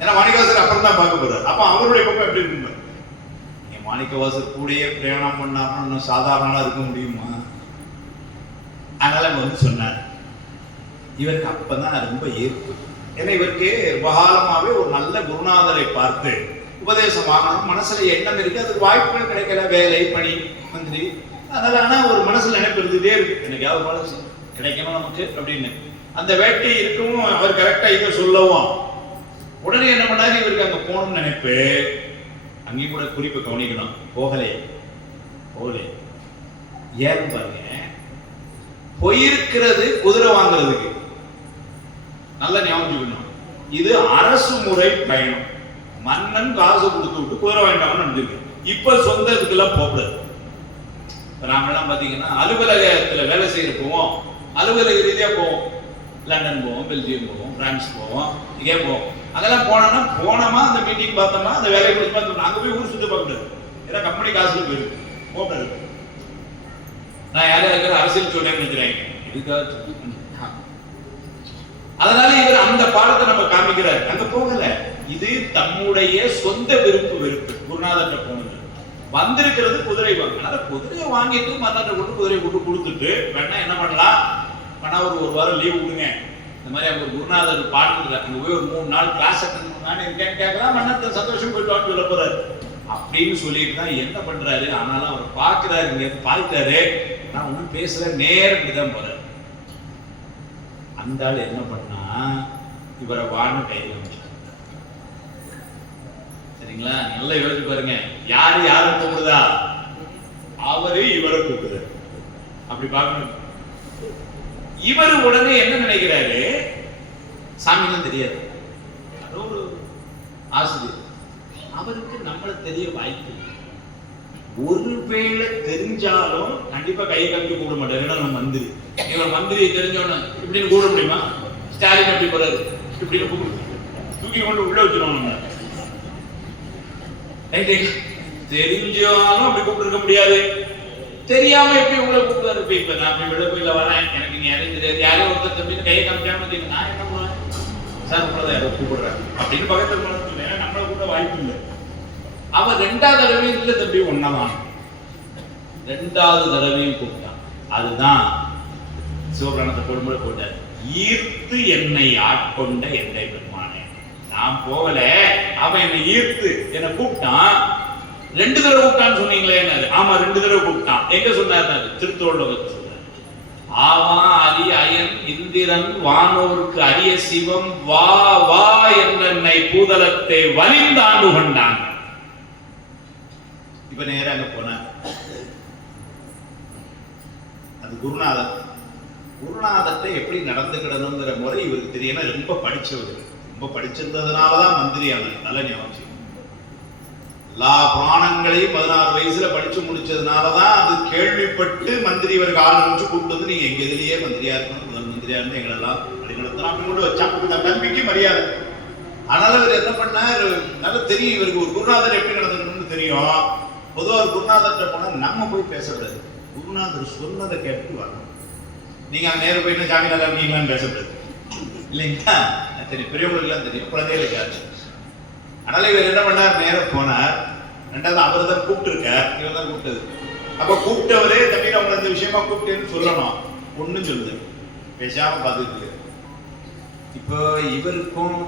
ஏன்னா மாணிக்கவாசர் அப்புறம் தான் பார்க்க போறாரு. அப்ப அவருடைய பக்கம் எப்படி இருக்கு. மாணிக்கவாசர் கூடயே பிரயாணம் பண்ணாம சாதாரணமா இருக்க முடியுமா? அதனால வந்து சொன்னார், இவருக்கு அப்பதான் ரொம்ப ஏற்பு. ஏன்னா இவருக்கு காலமாவே ஒரு நல்ல குருநாதரை பார்த்து உபதேசம் வாங்கணும் மனசுல எண்ணம் இருக்கு, அதுக்கு வாய்ப்புகள் கிடைக்கல, வேலை பணி மந்திரி, அதனால ஆனா ஒரு மனசுல நினைப்பு இருந்துட்டே இருக்கு, எனக்கு யாவது கிடைக்கணும் நமக்கு அப்படின்னு. அந்த வேட்டை இருக்கவும் அவர் கரெக்டா இதை சொல்லவும் உடனே என்ன பண்ணாரு, இவருக்கு அங்க போகணும்னு நினைப்பு. அங்கேயும் கூட குறிப்பை கவனிக்கணும், போகலே ஏன்னு பாருங்க. போயிருக்கிறது குதிரை வாங்குறதுக்கு, நல்ல ஞாபகம். இது அரசு முறை பயணம், மன்னன் காசு கொடுத்து விட்டு குதிரை வேண்டாம்னு நினைச்சிருக்கு. இப்ப சொந்தத்துக்கெல்லாம் போகக்கூடாது. நாமெல்லாம் பாத்தீங்கன்னா அலுவலகத்துல வேலை செய்யற போவோம், அலுவலக ரீதியா போவோம், லண்டன் போவோம், பெல்ஜியம் போவோம், பிரான்ஸ் போவோம், இங்கே போவோம். அதெல்லாம் போனோமா அந்த மீட்டிங் பார்த்தோமா, அந்த வேலையை கொடுத்து அங்க போய் ஊர் சுத்தி பார்க்க கூடாது. ஏன்னா கம்பெனி காசுல போயிருக்கு, போகக்கூடாது. நான் யாரும் இருக்கிற அரசியல் சொல்றேன்னு நினைக்கிறேன், இதுக்காக. அதனால இவர் அந்த பாடத்தை நம்ம காமிக்கிறார். அங்க போகல, இது தம்முடைய சொந்த விருப்பு. குருநாதர் போனது வந்திருக்கிறது குதிரை வாங்க. அதனால குதிரையை வாங்கிட்டு மன்னரை கொண்டு குதிரையை கொண்டு கொடுத்துட்டு வேணா என்ன பண்ணலாம், வேணா ஒரு வாரம் லீவ் கொடுங்க, இந்த மாதிரி அவங்க குருநாதர் பாடுறது அங்க போய் ஒரு 3 நாள் கிளாஸ் அட்டெண்ட் பண்ணான்னு இருக்கேன்னு கேட்கலாம். மன்னர் சந்தோஷம் போயிட்டு வாங்க சொல்ல போறாரு அப்படின்னு சொல்லிட்டு தான் என்ன பண்றாரு. ஆனாலும் அவர் பாக்குறாரு, இங்க பார்த்தாரு, நான் ஒன்னும் பேசல, நேரம் இப்படிதான் போறாரு. அந்த ஆள் என்ன பண்ணா, இவரை வான்னு கையில வச்சு. சரிங்களா, நல்லா யோசிச்சு பாருங்க, யாரை கூப்பிடுதா, அவரு இவரை கூப்பிடுறாரு. அப்படி பார்க்கணும். இவரு உடனே என்ன நினைக்கிறாரு, சாமிலாம் தெரியாது, அதோ ஒரு ஆசிரியர், அவருக்கு நம்மள தெரிய வாய்ப்பு. ஒருவேளை தெரிஞ்சாலும் கண்டிப்பா கையை கம்பி கூட மாட்டாரு. நம்ம மந்திரி, இவர் மந்திரியை தெரிஞ்சோன்னு இப்படின்னு கூட முடியுமா? ஸ்டாலின் அப்படி போறாரு, இப்படின்னு தூக்கி கொண்டு உள்ள வச்சிருவாங்க. தெரிஞ்சாலும் அப்படி கூப்பிட்டு முடியாது. தெரியாம எப்படி உங்களை கூப்பிட்டாரு. இப்ப நான் அப்படி விட போயில வரேன், எனக்கு நீ யாரையும் தெரியாது, யாரையும் ஒருத்தர் தம்பி கையை காமிக்காம நான் என்ன பண்ணுவேன், சார் உங்களை யாரோ கூப்பிடுறேன் அப்படின்னு பக்கத்துல போன நம்மளை கூட வாய்ப்பு இல்லை. அவன் 2வது தடவையும் இல்ல தம்பி ஒன்னதான், 2வது தடவையும் கூப்பிட்டான். அதுதான் சிவபிராணத்தை போடும்போது போட்டார், ஈர்த்து என்னை ஆட்கொண்ட எந்தை பெருமானே. நான் போகல, அவன் என்னை ஈர்த்து என்னை கூப்பிட்டான். 2 தடவை கூப்பிட்டான்னு சொன்னீங்களே, ஆமா 2 தடவை கூப்பிட்டான். எங்க சொன்னார், திருத்தோழர் சொன்னார். ஆவா அரி அயன் இந்திரன் வானோருக்கு அரிய சிவம் வா வா என்னை பூதலத்தை வலிந்தாண்டு கொண்டான். இப்ப நேரம் அங்க போன அது குருநாதத்தை எப்படி நடந்துக்கிடணுங்கிற முறை இவருக்கு தெரியும். ரொம்ப படிச்சவர், ரொம்ப படிச்சிருந்ததுனாலதான் மந்திரியான நல்ல ஞாபகம். எல்லா புராணங்களையும் 16 வயசுல படிச்சு முடிச்சதுனாலதான் அது கேள்விப்பட்டு மந்திரி இவருக்கு ஆரம்பிச்சு கூப்பிட்டு வந்து நீங்க எங்க இதுலயே மந்திரியா இருக்கணும், முதல் மந்திரியா இருந்து எங்களெல்லாம் வழிநடத்தலாம் அப்படி கொண்டு வச்சா நம்பிக்கை மரியாதை. அதனால இவர் என்ன பண்ணார், நல்லா தெரியும் இவருக்கு ஒரு குருநாதர் எப்படி நடந்துக்கணும்னு தெரியும். பொதுவாக ஒரு குருநாதர்கிட்ட போனா நம்ம போய் பேசக்கூடாது, குருநாதர் சொன்னதை கேட்டு வரணும். நீங்க அங்க நேரம் போயிட்டு ஜாமீன் நல்லா இருக்கீங்களான்னு பேசக்கூடாது இல்லைங்களா? தெரியும், பெரியவங்களுக்குலாம் தெரியும், குழந்தைகளுக்கு. அதனால இவர் என்ன பண்ணார், நேரம் போனார். 2வது அவர் தான் கூப்பிட்டு இருக்கார், இவர் தான் கூப்பிட்டது. அப்ப கூப்பிட்டவரே தம்பி நம்மள இந்த விஷயமா கூப்பிட்டேன்னு சொல்லணும். ஒண்ணும் சொல்லுது, பேசாம பார்த்துட்டு. இப்போ இவருக்கும்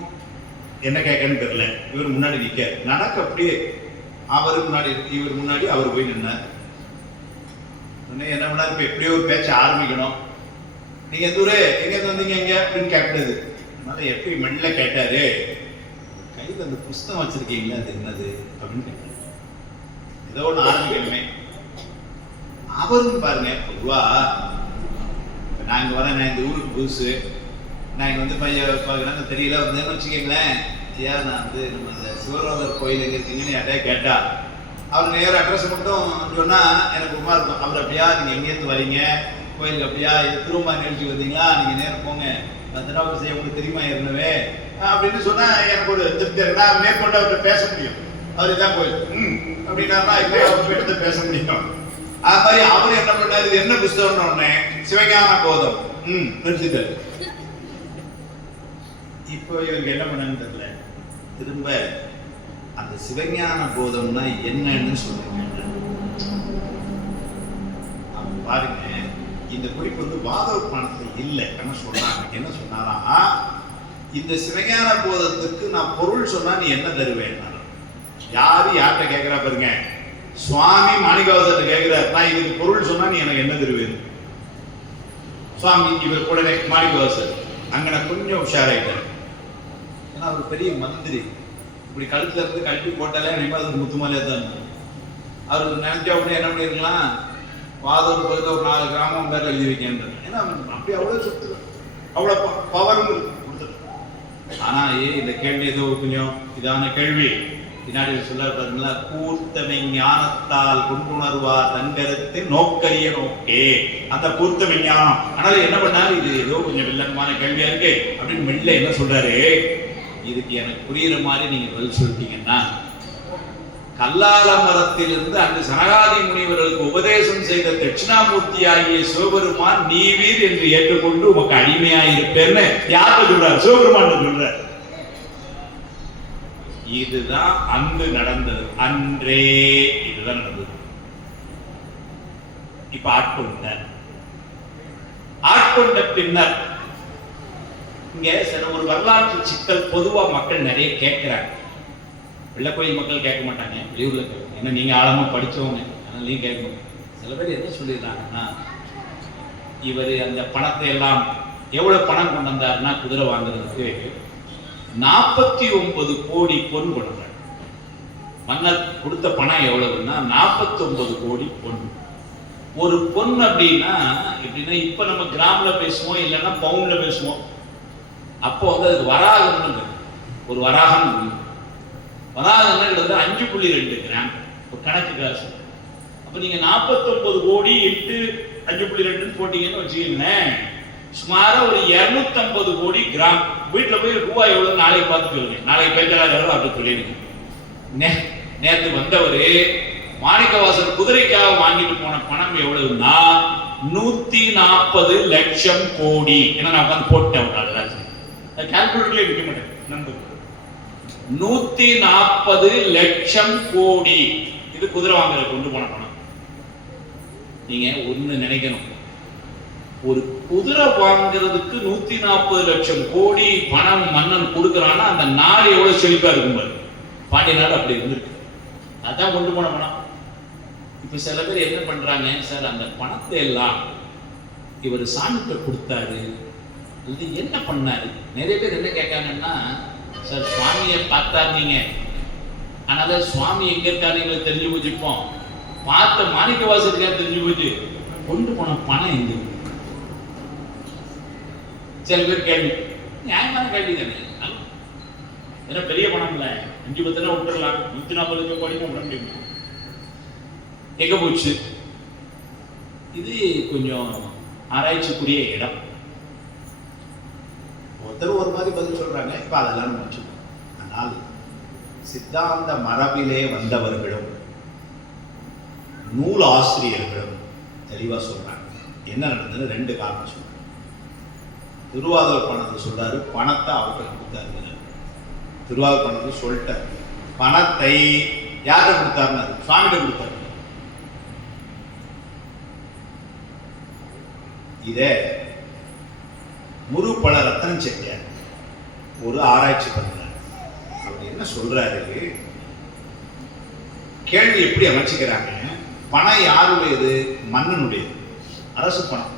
என்ன கேட்கன்னு தெரியல. இவர் முன்னாடி நிக்க நடக்க அப்படியே அவருக்கு முன்னாடி இவர் முன்னாடி அவர் போய் நின்னார். என்ன பண்ணாரு, இப்ப எப்படியோ ஒரு பேச்ச ஆரம்பிக்கணும். நீங்க தூரே எங்க வந்தீங்க எங்க அப்படின்னு கேட்டது. அதனால எப்படி மெல்ல கேட்டாரு, கையில் அந்த புஸ்தகம் வச்சிருக்கீங்களா, அது என்னது அப்படின்னு கேட்டாரு. ஏதோ ஒன்று ஆரம்பிக்கணுமே. அவரும் பாருங்க, பொதுவா நாங்க வரேன், நான் இந்த ஊருக்கு புதுசு, நான் இங்க வந்து பையன் பார்க்கறாங்க தெரியல வந்தேன்னு வச்சுக்கீங்களேன். ஐயா நான் வந்து நம்ம இந்த சிவராமர் கோயில் எங்க இருக்கீங்கன்னு யார்ட்டையா கேட்டா அவர் நேர அட்ரஸ் மட்டும் சொன்னா எனக்கு ரொம்ப இருக்கும். அவர் அப்படியா நீங்க எங்கேருந்து வரீங்க கோயிலுக்கு, அப்படியா இது திரும்ப நிகழ்ச்சி வந்தீங்களா, நீங்க நேரம் போங்க திருவாரூர் செய்ய உங்களுக்கு தெரியுமா ஏற்கனவே அப்படின்னு சொன்னா எனக்கு ஒரு திருப்தி. நான் மேற்கொண்டு அவர்கிட்ட பேச முடியும். அவர் இதான் கோயில் அப்படின்னா இப்போ அவர்கிட்ட பேச முடியும். அது மாதிரி அவர் என்ன பண்ணாரு, இது என்ன புஸ்தகம்னு உடனே சிவஞான போதம் நிறுத்திட்டாரு. இப்போ இவருக்கு என்ன பண்ணன்னு தெரியல, திரும்ப அந்த சிவஞான போதம்னா என்னன்னு சொல்லுங்க. பாருங்க, இந்த குறிப்பு வந்து வாதவப்பானத்துல இல்லை. என்ன சொன்னாங்க, என்ன சொன்னாரா, இந்த சிவஞான போதத்துக்கு நான் பொருள் சொன்னா நீ என்ன தருவேன். யாரு யார்கிட்ட கேட்கிறா பாருங்க, சுவாமி மாணிக்கவாசர்கிட்ட கேட்கிறார், நான் இதுக்கு பொருள் சொன்னா நீ எனக்கு என்ன தருவேன். சுவாமி இவர் கூட மாணிக்கவாசர் அங்க நான் கொஞ்சம் உஷாராயிட்டார். ஏன்னா அவர் பெரிய மந்திரி, இப்படி கழுத்துல இருந்து கழட்டி போட்டாலே நினைப்பா அது முத்துமாலே தான். அவர் நினைச்சா உடனே என்ன பண்ணிருக்கலாம், வாதூர் பகுதியில் ஒரு 4 கிராமம் பேர் எழுதி வைக்கின்றது. ஏன்னா அப்படி அவ்வளோ சொத்து, அவ்வளோ பவரும் கொடுத்துரு. ஆனா இந்த கேள்வி ஏதோ கொஞ்சம் இதான கேள்வி. பின்னாடி சொல்ல பாருங்களா, கூர்த்தமை ஞானத்தால் கொண்டுணர்வார் தங்கரத்தை நோக்கரிய நோக்கே. அந்த கூர்த்தமை ஞானம். ஆனால் என்ன பண்ணாரு, இது ஏதோ கொஞ்சம் வில்லங்கமான கேள்வியா இருக்கு அப்படின்னு மெல்ல என்ன சொல்றாரு, இதுக்கு எனக்கு புரியுற மாதிரி நீங்க பதில் சொல்லிட்டீங்கன்னா, கல்லால மரத்திலிருந்து அங்கு சனகாதி முனிவர்களுக்கு உபதேசம் செய்த தட்சிணாமூர்த்தி ஆகிய சிவபெருமான் நீவீர் என்று ஏற்றுக்கொண்டு உமக்கு அடிமையாயிருப்பேன்னு யாருக்கு சொல்றாரு, சிவபெருமான் சொல்றார். இதுதான் அங்கு நடந்தது. அன்றே இதுதான் நடந்தது. இப்ப ஆட்கொண்ட பின்னர் இங்க சில ஒரு வரலாற்று சிக்கல் பொதுவா மக்கள் நிறைய கேட்கிறாங்க. வெள்ளக்கோயில் மக்கள் கேட்க மாட்டாங்க, வெளியூர்ல கேட்பாங்க. ஏன்னா நீங்க ஆழமா படிச்சவங்க, அதனால நீங்க கேட்க மாட்டாங்க. சில பேர் என்ன சொல்லிடுறாங்கன்னா, இவர் அந்த பணத்தை எல்லாம் எவ்வளவு பணம் கொண்டு வந்தாருன்னா, குதிரை வாங்குறதுக்கு 49 கோடி பொன் கொடுத்தார். மன்னர் கொடுத்த பணம் எவ்வளவுன்னா 49 கோடி பொன். ஒரு பொன் அப்படின்னா எப்படின்னா, இப்ப நம்ம கிராம்ல பேசுவோம், இல்லைன்னா பவுன்ல பேசுவோம். அப்போ வந்து அதுக்கு வராகம்னு ஒரு வராகம், வராகம்னா 5.2 கிராம் ஒரு கணக்கு காசு. அப்ப நீங்க 49 கோடி இன்ட்டு 5.2 போட்டீங்கன்னு வச்சுக்கீங்களேன், சுமார ஒரு 250 கோடி கிராம். வீட்டுல போய் ரூபாய் எவ்வளவு நாளைக்கு பார்த்து சொல்லுங்க, நாளைக்கு பேச்சாளர் அப்படி சொல்லிடுங்க. நேற்று வந்தவரு மாணிக்கவாசர் குதிரைக்காக வாங்கிட்டு போன பணம் எவ்வளவுன்னா 140 லட்சம் கோடி. ஏன்னா நான் உட்காந்து போட்டேன், கால்குலேட்டர்ல விற்க மாட்டேன். 140 லட்சம் கோடி இது குதிரை வாங்குற கொண்டு போன பணம். நீங்க ஒண்ணு நினைக்கணும், ஒரு குதிரை வாங்குறதுக்கு 140 லட்சம் கோடி பணம் மன்னன் கொடுக்கறான்னா அந்த நாடு எவ்வளவு செழிப்பா இருக்கும் பாரு. பாண்டிய நாடு அப்படி இருந்திருக்கு, அதான் கொண்டு போன பணம். இப்ப சில பேர் என்ன பண்றாங்க, சார் அந்த பணத்தை எல்லாம் இவர் சாமிகிட்ட கொடுத்தாரு, இது என்ன பண்ணாரு. நிறைய பேர் என்ன கேட்காங்கன்னா, சார் சுவாமியை பார்த்தாரு நீங்க, அதனால சுவாமி எங்க இருக்காரு எங்களுக்கு தெரிஞ்சு போச்சுப்போம், பார்த்த மாணிக்கவாசலுக்கா தெரிஞ்சு போச்சு, கொண்டு போன பணம் எங்க. சில பேர் கேள்வி, நியாயமான கேள்வி தானே. ஏன்னா பெரிய பணம் இல்லை, 5-10 விட்டுறலாம், 140 லட்சம் கோடி விட முடியும், எங்க போச்சு. இது கொஞ்சம் ஆராய்ச்சிக்குரிய இடம். ஒருத்தர் ஒரு மாதிரி பதில் சொல்றாங்க. இப்ப அதெல்லாம் வச்சுக்கணும். ஆனால் சித்தாந்த மரபிலே வந்தவர்களும் நூல் ஆசிரியர்களும் தெளிவா சொல்றாங்க என்ன நடந்தது. 2 காரணம் சொல்றாங்க. திருவாதூர் பணத்தை சொல்றாரு, பணத்தை அவர்கிட்ட கொடுத்தாரு. திருவாதூர் பணத்தை சொல்லிட்டாரு, பணத்தை யார்கிட்ட கொடுத்தாருன்னு சுவாமிகிட்ட கொடுத்தாரு. இத முருப்பள ரத்தனம் செட்டியார் ஒரு ஆராய்ச்சி பண்றாரு. அவர் என்ன சொல்றாரு, கேள்வி எப்படி அமைச்சுக்கிறாங்க, பணம் யாருடையது? மன்னனுடையது, அரசு பணம்.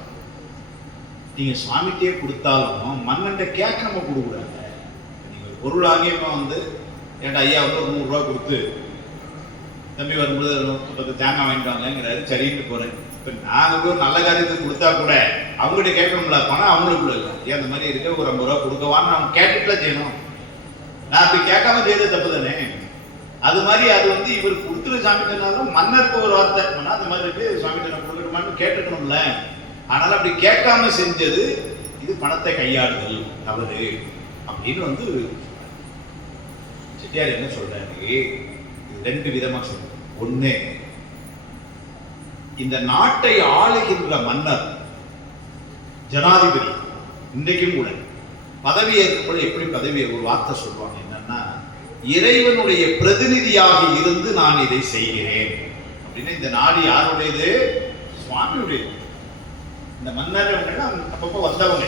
நீங்க சுவாமிகிட்டே கொடுத்தாலும் மன்னன்ட்ட கேட்க நம்ம கொடுக்கூடாது. நீங்க ஒரு பொருள் வாங்கியப்ப ஏன்டா ஐயா ஒரு 100 ரூபா கொடுத்து தம்பி வரும்போது 10 தேங்காய் வாங்கிட்டு வாங்கிறாரு, சரின்னு போறேன். இப்ப நாங்க ஒரு நல்ல காரியத்துக்கு கொடுத்தா கூட அவங்ககிட்ட கேட்கணும்ல, பணம் அவங்களுக்கு கூட இல்லை. ஏன் அந்த மாதிரி இருக்க ஒரு 50 ரூபா கொடுக்கவான்னு அவங்க கேட்டுட்டுலாம் செய்யணும். நான் அப்படி கேட்காம செய்யறது தப்பு தானே. அது மாதிரி அது இவர் கொடுக்குற சாமிட்டனாலும் மன்னருக்கு ஒரு வார்த்தை அந்த மாதிரி இருக்கு, சாமிட்ட நான் கொடுக்கணுமான்னு கேட்டுக்கணும்ல. ஆனாலும் அப்படி கேட்காம செஞ்சது இது பணத்தை கையாளுதல் தவறு அப்படின்னு செட்டியார் என்ன சொல்றாரு, இது 2 விதமா சொல்றாரு. ஒண்ணு, இந்த நாட்டை ஆளுகின்ற மன்னர் ஜனாதிபதி இன்றைக்கும் கூட பதவி ஏற்கும்போது எப்படி பதவி ஒரு வார்த்தை சொல்லுவாங்க, என்னன்னா இறைவனுடைய பிரதிநிதியாக இருந்து நான் இதை செய்கிறேன் அப்படின்னு. இந்த நாடு யாருடையது? சுவாமியுடையது. இந்த மன்னர் அப்பப்போ வந்தவங்க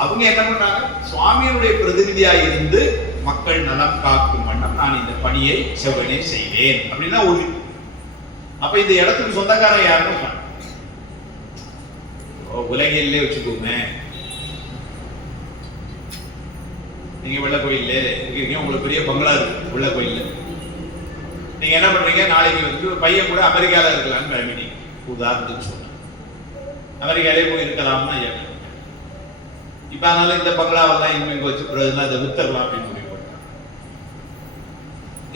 அவங்க என்ன பண்றாங்க, சுவாமியினுடைய பிரதிநிதியாக இருந்து மக்கள் நலம் காக்கும் வண்ணம் நான் இந்த பணியை செவ்வனே செய்வேன் அப்படின்னா ஒரு. அப்ப இந்த இடத்துக்கு சொந்தக்காரன் யாருன்னு உலகிலே வச்சுக்கோங்க. நீங்க வெள்ள கோயில்ல இருக்கீங்க, உங்களுக்கு பெரிய பங்களா இருக்கு வெள்ள கோயில்ல. நீங்க என்ன பண்றீங்க, நாளைக்கு பையன் கூட அமெரிக்கால இருக்கலாம்னு கிளம்பிட்டீங்க. உதாரணத்துக்கு சொன்ன அமெரிக்காலே போய் இருக்கலாம்னா இப்ப அதனால இந்த பங்களாவெல்லாம் இங்க வச்சு பிரயோஜனம் இதை வித்தரலாம் அப்படின்னு முடிவு பண்ணுறாங்க.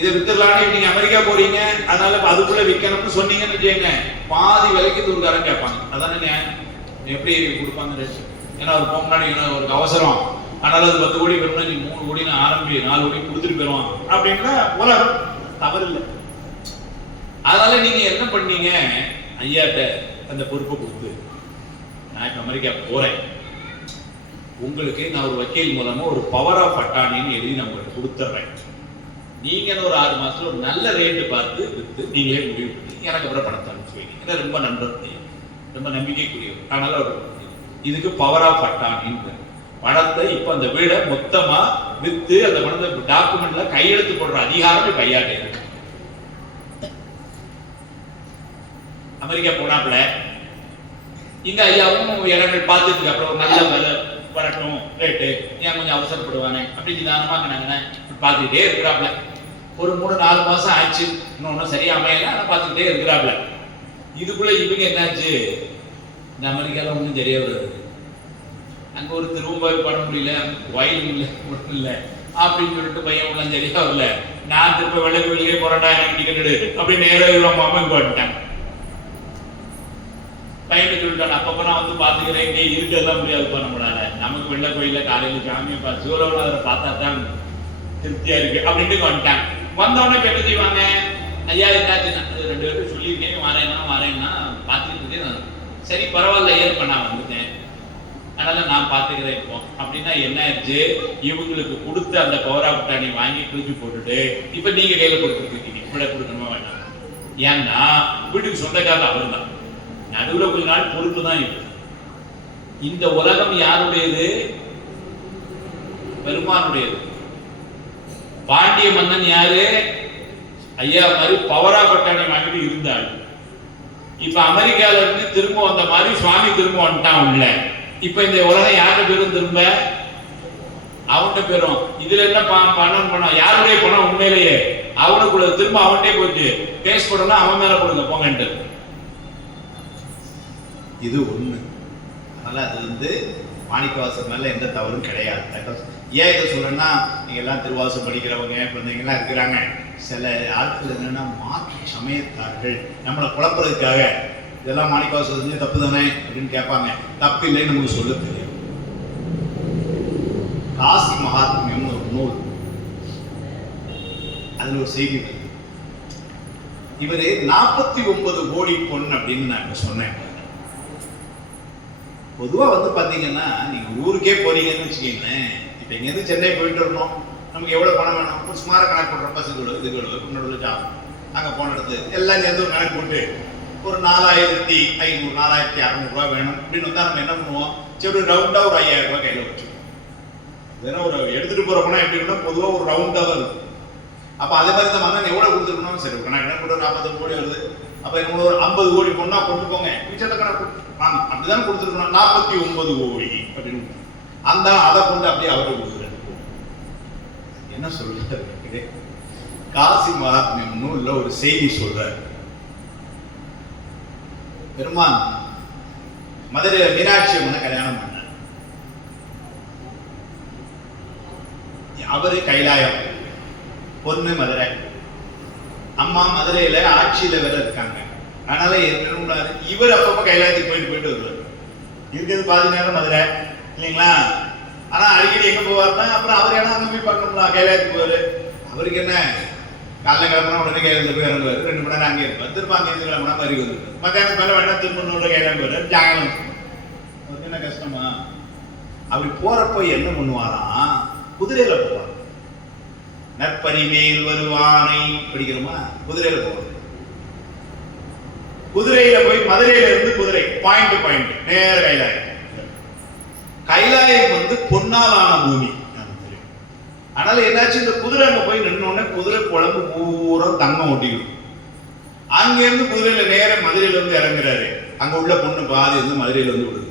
இதை வித்தரலான்னு நீங்க அமெரிக்கா போறீங்க, அதனால அதுக்குள்ள விற்கணும்னு சொன்னீங்கன்னு வச்சுக்கோங்க, பாதி விலைக்கு தூர்காரன் கேட்பாங்க. அதானே எப்படி கொடுப்பாங்க? ஏன்னா ஒரு பொங்கலாடி ஒரு அவசரம், அதனால அது 10 கோடி பெறணும், நீ 3 கோடின்னு ஆரம்பி 4 கோடி கொடுத்துட்டு போயிடுவான் அப்படின்னா உலகம் தவறு இல்லை. அதனால நீங்க என்ன பண்ணீங்க, ஐயாட்ட அந்த பொறுப்பை கொடுத்து நான் இப்ப அமெரிக்கா போறேன், உங்களுக்கு நான் ஒரு வக்கீல் மூலமா ஒரு பவர் ஆஃப் அட்டார்னின்னு எழுதி நான் உங்களுக்கு கொடுத்துட்றேன். நீங்க ஒரு 6 மாசத்துல ஒரு நல்ல ரேட்டு பார்த்து வித்து நீங்களே முடிவு பண்ணி எனக்கு அப்புறம் பணத்தை அனுப்பிச்சுவீங்க. ரொம்ப நண்பர், ரொம்ப நம்பிக்கைக்குரியவர். அதனால ஒரு இதுக்கு பவர் ஆஃப் அட்டார்னின்னு பணத்தை இப்ப அந்த வீடை மொத்தமா வித்து அந்த பணத்தை டாக்குமெண்ட்ல கையெழுத்து போடுற அதிகாரம் இப்ப ஐயாட்டே இருக்கு. அமெரிக்கா போனாப்புல இங்க ஐயாவும் இடங்கள் பார்த்துட்டு அப்புறம் ஒரு நல்ல வேலை வரட்டும் ரேட்டு, ஏன் கொஞ்சம் அவசரப்படுவானே அப்படின்னு நிதானமா பார்த்துக்கிட்டே இருக்கிறாப்ல. ஒரு 3-4 மாசம் ஆச்சு, இன்னொன்னும் சரியா அமையல, ஆனா பார்த்துக்கிட்டே இருக்கிறாப்ல. இதுக்குள்ள இவங்க என்னாச்சு, இந்த அமெரிக்கால ஒன்றும் சரியா வருது, அங்க ஒரு திரும்ப பண்ண முடியல, வயலும் இல்லை ஒன்றும் இல்லை அப்படின்னு சொல்லிட்டு பையன் உள்ள சரியா வரல. நான் திரும்ப வெள்ளை கோயிலுக்கே போறேன்டா, எனக்கு டிக்கெட் அப்படின்னு நேரம் மாமா இங்க வந்துட்டேன். பையன் சொல்லிட்டான், அப்பப்ப நான் பாத்துக்கிறேன், இங்கே இருக்கிறதெல்லாம் முடியாது நம்மளால. நமக்கு வெள்ள கோயில காலையில சாமியை சூரவனாதரை பார்த்தா தான் திருப்தியா இருக்கு அப்படின்ட்டு வந்துட்டான். வந்தவொடனே என்ன செய்வாங்க, ஐயா என்னாச்சு 2 பேரும் சொல்லியிருக்கேன், வரேன்னா பார்த்துக்கிட்டு இருக்கேன். சரி பரவாயில்ல, ஏற்ப நான் வந்துட்டேன், அதனால நான் பார்த்துக்கிறேன் இப்போ அப்படின்னா என்ன ஆயிடுச்சு, இவங்களுக்கு கொடுத்த அந்த பவர் ஆஃப் அட்டார்னி வாங்கி கிழிச்சு போட்டுட்டு இப்ப நீங்க கையில கொடுத்துருக்கீங்க. இப்படி கொடுக்கணுமா வேண்டாம்? ஏன்னா வீட்டுக்கு சொந்தக்காரர் அவர் தான், நடுவில் கொஞ்ச நாள் பொறுப்பு தான் இருக்கு. இந்த உலகம் யாருடையது? பெருமானுடையது. பாண்டிய மன்னன் யாரு? ஐயா மாதிரி பவர் ஆஃப் அட்டார்னி வாங்கிட்டு இருந்தாள். இப்ப அமெரிக்கால இருந்து திரும்ப வந்த மாதிரி சுவாமி திரும்ப வந்துட்டான் உள்ள. இப்ப இந்த உலகம் யாருக்கு பேரும் திரும்ப அவன்கிட்ட பேரும். இதுல என்ன பணம் யாருடைய பணம்? உண்மையிலேயே அவனுக்குள்ள திரும்ப அவன்கிட்டே போச்சு. பேஸ் போடணும், அவன் மேல கொடுங்க போங்கன்ட்டு. இது ஒண்ணு. அதனால அது மாணிக்கவாசர் மேல எந்த தவறும் கிடையாது. ஏன் இதை சொல்றேன்னா, நீங்க எல்லாம் திருவாசம் படிக்கிறவங்க குழந்தைங்கலாம் இருக்கிறாங்க. சில ஆட்கள் என்னன்னா மாற்று சமயத்தார்கள் நம்மளை குழப்பறதுக்காக இதெல்லாம் மாணிக்கவாசர் செஞ்சு தப்பு தானே அப்படின்னு கேட்பாங்க. தப்பு இல்லைன்னு நமக்கு சொல்ல தெரியும். காசி மகாத்மியம்னு ஒரு நூல், அதுல ஒரு செய்தி வருது. இவரு 49 கோடி பொன் அப்படின்னு நான் சொன்னேன். பொதுவா பாத்தீங்கன்னா, நீங்க ஊருக்கே போறீங்கன்னு வச்சுக்கீங்களேன். இப்ப இங்கேருந்து சென்னை போயிட்டு வரணும், நமக்கு எவ்வளவு பணம் வேணும், ஒரு சுமார கணக்கு போடுறோம். பஸ்ஸுக்கு இதுக்கு பொண்ணோட ஜாப், அங்க போன இடத்து எல்லாம் சேர்ந்து ஒரு கணக்கு போட்டு ஒரு 4500 4600 ரூபாய் வேணும் அப்படின்னு வந்தா நம்ம என்ன பண்ணுவோம், சரி ரவுண்டா ஒரு 5000 ரூபாய் கையில வச்சுக்கோம். இதெல்லாம் ஒரு எடுத்துட்டு போறப்பனா எப்படி இருக்கணும், பொதுவா ஒரு ரவுண்டா தான் இருக்கும். அப்ப அதே மாதிரி இந்த மன்னன் எவ்வளவு கொடுத்துருக்கணும், சரி நான் என்ன பண்ணுறேன் 40 கோடி வருது, அப்ப என்ன ஒரு 50 கோடி பொண்ணா கொண்டுக்கோங்க, மிச்சத்தை கணக்கு வாங்க அப்படிதான் கொடுத்துருக்கணும். 49 கோடி அப்படின்னு அந்த அதை கொண்டு அப்படியே அவரை கொடுக்குறாரு. என்ன சொல்றாரு, காசி மகாத்மியம் நூல்ல ஒரு செய்தி சொல்றாரு. பெருமான் மதுரை மீனாட்சி அம்மனை கல்யாணம் பண்ணார். அவரு கைலாயம், பொண்ணு மதுரை, அம்மா மதுரையில ஆட்சியில வேற இருக்காங்க. அதனால என்ன இவர் அப்பப்ப கைலாயத்துக்கு போயிட்டு வருவார். இருக்கிறது பாதி நேரம் மதுரை இல்லைங்களா. ஆனா அடிக்கடி எங்க போவார்னா அப்புறம் அவர் ஏன்னா அங்க போய் பார்க்கணும்லாம், கைலாயத்துக்கு போவாரு. அவருக்கு என்ன காலைல கிளம்புனா உடனே கைலாயத்துல போய் இறங்குவாரு, 2 மணி நேரம் அங்கே இருப்பார். திரும்ப அங்கே இருந்து கிளம்புனா மாதிரி வந்து மத்தியானத்துக்கு மேல வேணா திரும்ப நூறு கைலாயம் போவாரு. ஜாகம் அவருக்கு என்ன கஷ்டமா. அப்படி போறப்போ என்ன பண்ணுவாராம், குதிரையில போவார். நற்பரிமேல் வருவானை படிக்கிறோமா, குதிரையில போவார். குதிரையில போய் மதுரையில இருந்து குதிரை பாயிண்ட் டு பாயிண்ட் நேர கைலாயம். கைலாயம் வந்து பொன்னாலான பூமி. அதனால என்னாச்சு, இந்த குதிரை அங்க போய் நின்னோடனே குதிரை குழம்பு பூரா தங்கம் ஒட்டிக்கணும். அங்க இருந்து குதிரையில நேர மதுரையில வந்து இறங்குறாரு. அங்க உள்ள பொண்ணு பாதி வந்து மதுரையில வந்து விடுது.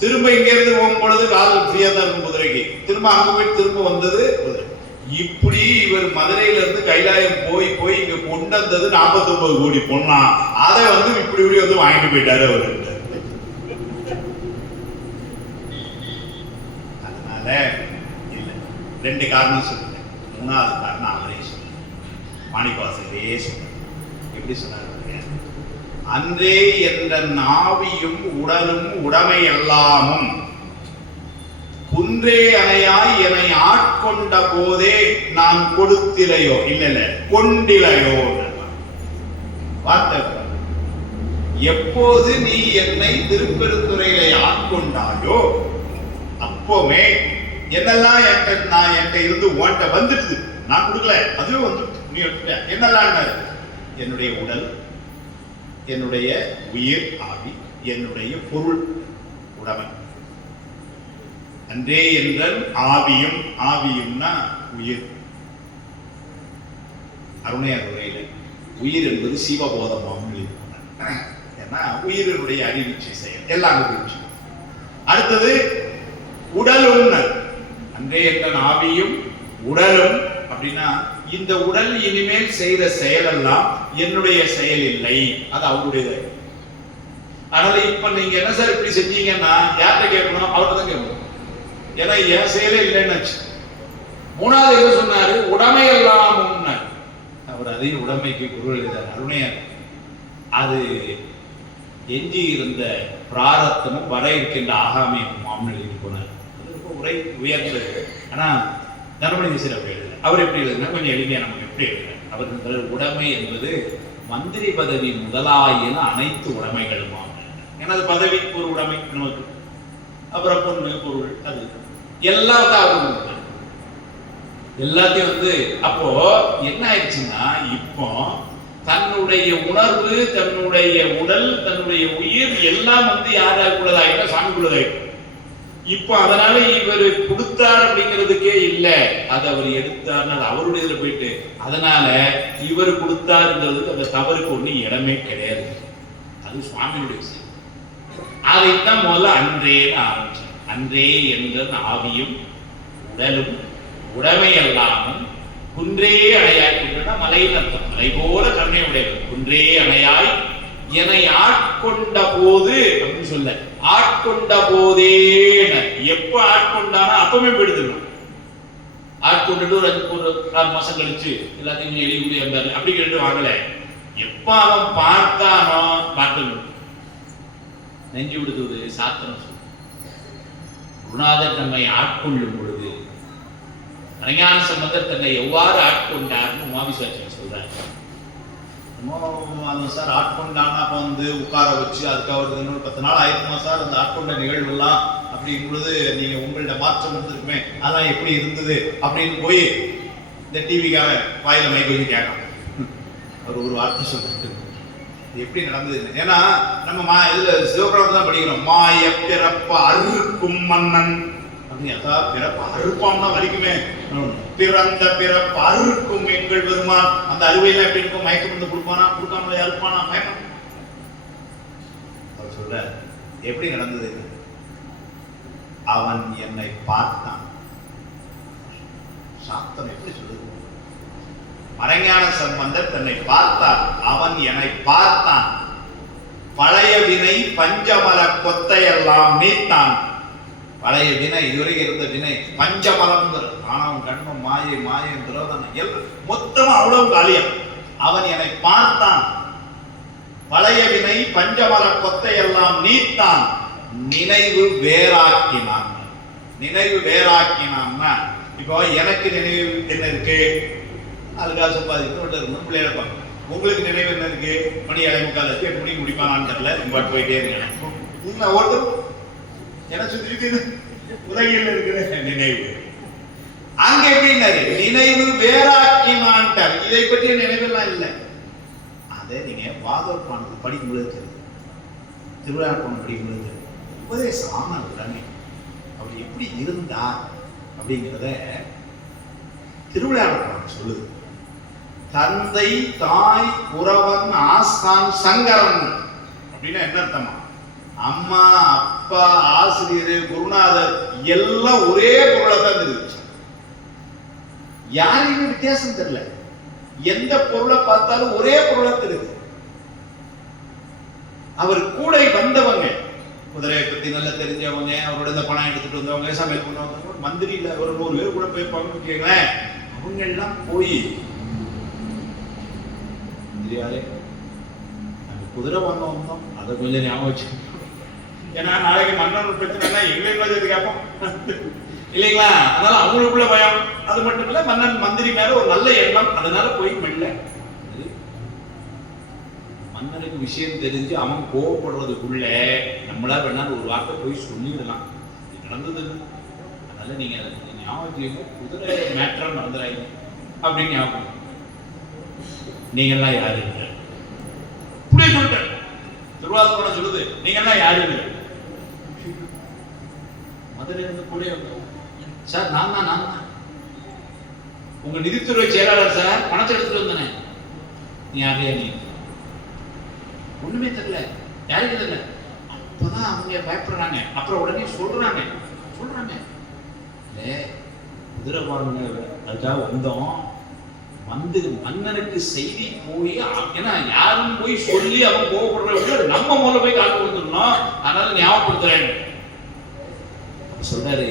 திரும்ப இங்க இருந்து போகும்பொழுது கால் ஃப்ரீயா தான் இருக்கும் குதிரைக்கு. திரும்ப அங்க போய் திரும்ப வந்தது குதிரை. இப்படி இவர் மதுரையில இருந்து கைலாயம் போய் போய் இங்க கொண்டு வந்தது 49 கோடி பொண்ணா. அதை வந்து இப்படி இப்படி வந்து வாங்கிட்டு போயிட்டாரு அவரு. அதனால இல்ல, 2 காரணம் சொல்லுங்க. 3வது காரணம் அவரே சொல்லுங்க, மாணிக்கவாசகரே சொல்லுங்க. எப்படி சொன்னார், அன்றே என்ற நாவியும் உடலும் உடைமை எல்லாமும் குன்றே அணையாய் என்னை ஆட்கொண்ட போதே நான் கொடுத்திலையோ இல்ல கொண்டிலையோ. வார்த்தை எப்போது நீ என்னை திருப்பெருந்துறையில ஆட்கொண்டாயோ அப்போமே என்னெல்லாம் என்கிட்ட இருந்து உன்கிட்ட வந்துடுது, நான் கொடுக்கல அதுவே வந்துட்டு நீ எடுத்துட்ட. என்னெல்லாம், என்னுடைய உடல், என்னுடைய உயிர் ஆவி, என்னுடைய பொருள் உடைமை. அன்றே என்றால் ஆவியும், ஆவியும்னா உயிர். அருணையார் உரையில உயிர் என்பது சிவபோதமாகும். ஏன்னா உயிரினுடைய அறிவிச்சை செயல் எல்லாம் அறிவிச்சு. அடுத்தது உடலும், அன்றே என்ற ஆவியும் உடலும் அப்படின்னா இந்த உடல் இனிமேல் செய்த செயலெல்லாம் என்னுடைய செயல் இல்லை, அது அவருடையது. அதனால இப்ப நீங்க என்ன சார் இப்படி செஞ்சீங்கன்னா யார்கிட்ட கேட்கணும், அவர்கிட்ட தான் கேட்கணும். ஏன்னா என் செயலே இல்லைன்னு. 3வது என்ன சொன்னாரு, உடைமையெல்லாம். அவர் அதையும் உடைமைக்கு குரல் எழுதார் அருணையார். அது எஞ்சி இருந்த பிராரத்தமும் வர இருக்கின்ற ஆகாமியும் எழுதி போனார். உரை உயர்ந்தது. ஆனா தர்மபுரி விசிற அப்படி எழுதுல. அவர் எப்படி எழுதுனா கொஞ்சம் எளிமையா நமக்கு எப்படி எழுதுறாரு. அவர் உடைமை என்பது மந்திரி பதவி முதலாயின அனைத்து உடைமைகளும். ஏன்னா அது பதவிக்கு ஒரு உடைமை நமக்கு, அப்புறம் பொண்ணு பொருள் அது எல்லாம் தான் எல்லாத்தையும் வந்து. அப்போ என்ன ஆயிடுச்சுன்னா இப்போ தன்னுடைய உணர்வு, தன்னுடைய உடல், தன்னுடைய உயிர் எல்லாம் வந்து யாராக்குள்ளதாயிட்டா சாமிக்குள்ளதாயிடும். இப்போ அதனால இவர் கொடுத்தார் அப்படிங்கிறதுக்கே இல்லை, அது அவர் எடுத்தார்னு அது அவருடைய இதுல போயிட்டு, அதனால இவர் கொடுத்தாருங்கிறதுக்கு அந்த தவறுக்கு ஒண்ணு இடமே கிடையாது. அது சுவாமியுடைய விஷயம். அதைத்தான் முதல்ல அன்றேன்னு ஆரம்பிச்சார். அன்றே என்ற ஆவியும் உடலும் உடைமை எல்லாமும் குன்றே அணையாய். குன்றா மலையின் அர்த்தம், மலை போல கருணை உடையவர். குன்றே அணையாய் என்னை ஆட்கொண்ட போது அப்படின்னு சொல்ல, ஆட்கொண்ட போதே. எப்ப ஆட்கொண்டானா அப்பவே போயிடுதுலாம். ஆட்கொண்டுட்டு ஒரு 6 மாசம் கழிச்சு எல்லாத்தையும் எலி கூடிய இருந்தாரு அப்படி கேட்டு வாங்கல. எப்ப அவன் பார்த்தானோ பார்க்கணும். நெஞ்சு விடுவது சாத்தனம் சொல்லு. குருநாதர் நம்மை ஆட்கொள்ளும் பொழுது அஞ்ஞான சம்பந்தர் தன்னை எவ்வாறு ஆட்கொண்டார்னு உமாவிஸ்வாசன் சொல்றாரு. சார் ஆட்கொண்டான்னா அப்ப வந்து உட்கார வச்சு அதுக்காக ஒரு 10 நாள் ஆயிருக்குமா சார் அந்த ஆட்கொண்ட நிகழ்வு எல்லாம் அப்படிங்கும் பொழுது நீங்க உங்கள்ட்ட மாற்றம் இருந்திருக்குமே, அதான் எப்படி இருந்தது அப்படின்னு போய் இந்த டிவிக்காக வாயில மைக்கு வச்சு கேட்கலாம். அவர் ஒரு வார்த்தை சொல்றாரு, எப்படி நடந்தது? ஏன்னா நம்ம இதுல சிவபுராணம் தான் படிக்கிறோம். மாய பிறப்ப அறுக்கும் மன்னன் அப்படின்னு. பிறப்பு அறுப்பான்னா வலிக்குமே. பிறந்த பிறப்பு அறுக்கும் எங்கள் பெருமான். அந்த அறுவையில எப்படி இருக்கும்? மயக்கம் வந்து கொடுப்பானா? கொடுக்காமலே அறுப்பானா? மயக்கம். அவர் சொல்ற எப்படி நடந்தது? அவன் என்னை பார்த்தான். சாத்தம் எப்படி சொல்லுது? மறைஞான சம்பந்தர் தன்னை பார்த்தார். அவன் என்னை பார்த்தான். பழைய வினை பஞ்சமல கொத்தையெல்லாம் நீத்தான். பழைய வினை, இதுவரை இருந்த வினை பஞ்சமலம், ஆணவம், கண்மம், மாயை, மாயம், துரோதனம் எல்லாம் மொத்தமா அவ்வளவு காலியம். அவன் என்னை பார்த்தான். பழைய வினை பஞ்சமல கொத்தையெல்லாம் நீத்தான். நினைவு வேறாக்கினான். நினைவு வேறாக்கினான்னா இப்போ எனக்கு நினைவு என்ன இருக்கு? அதுக்காக சம்பாதிக்கணும், பிள்ளைகளை பார்க்கணும். உங்களுக்கு நினைவு என்ன இருக்கு? மணி 7:45 8 மணிக்கு முடிப்பானான்னு தெரியல, இம்பாட்டு போயிட்டே இருக்கேன். ஒருத்தர் என்ன சுத்தி உலகில் இருக்கிற நினைவு அங்க எப்படின்னாரு? நினைவு வேறாக்கினான்ட்டார். இதை பற்றிய நினைவெல்லாம் இல்லை. அதை நீங்க வாதோர்பானது படிக்கும்போது, திருவிழாப்பானம் படிக்கும்போது உபதேசம் ஆனது தானே அவர் எப்படி இருந்தார் அப்படிங்கிறத திருவிழாப்பானம் சொல்லுது. தந்தை, தாய், புறவன், ஆஸ்தான், சங்கரன் அப்படின்னா என்ன அர்த்தமா? அம்மா, அப்பா, ஆசிரியர், குருநாதர் எல்லாம் ஒரே பொருளை தான் தெரிவிச்சு. யாருமே வித்தியாசம் தெரியல. எந்த பொருளை பார்த்தாலும் ஒரே பொருளை தெரியுது. அவர் கூட வந்தவங்க, குதிரையை பத்தி நல்லா தெரிஞ்சவங்க, அவரோட இந்த பணம் எடுத்துட்டு வந்தவங்க, சமையல் பண்ணவங்க, மந்திரியில ஒரு 100 பேர் கூட போயிருப்பாங்கன்னு வச்சுக்கோங்களேன். அவங்க எல்லாம் போய் குதிரை வந்தோம் அதை கொஞ்சம் ஞாபகம் வச்சு. ஏன்னா நாளைக்கு மன்னன் பிரச்சனைனா எங்களுக்கு கேட்போம் இல்லைங்களா? அதனால அவங்களுக்குள்ள பயம். அது மட்டும் இல்ல, மன்னன் மந்திரி மேல ஒரு நல்ல எண்ணம். அதனால போய் மெல்ல மன்னனுக்கு விஷயம் தெரிஞ்சு அவன் கோவப்படுறதுக்குள்ள நம்மளா வேணாலும் ஒரு வார்த்தை போய் சொல்லிடலாம், நடந்தது. அதனால நீங்க ஞாபகம் குதிரை மேட்டரா நடந்துறாங்க அப்படின்னு ஞாபகம். நீங்க எல்லாம் யாரு இப்படியே சொல்லிட்டேன். திருவாரூர் சொல்லுது, நீங்க எல்லாம் யாரு? மதுரை இருந்து கூட சார் நான் தான் உங்க நிதித்துறை செயலாளர் சார், பணத்தை எடுத்துட்டு வந்தேன். நீ யாரையா? நீ ஒண்ணுமே தெரியல, யாருக்கு தெரியல. அப்பதான் அவங்க பயப்படுறாங்க. அப்புறம் உடனே சொல்றாங்க குதிரை வாங்க அதுக்காக வந்தோம். வந்து மன்னனுக்கு செய்தி போய், ஏன்னா யாரும் போய் சொல்லி அவன் கோவப்படுற நம்ம மூலம் போய் கால் கொடுத்துடணும். அதனால ஞாபகப்படுத்துறேன் சொல்றாரு.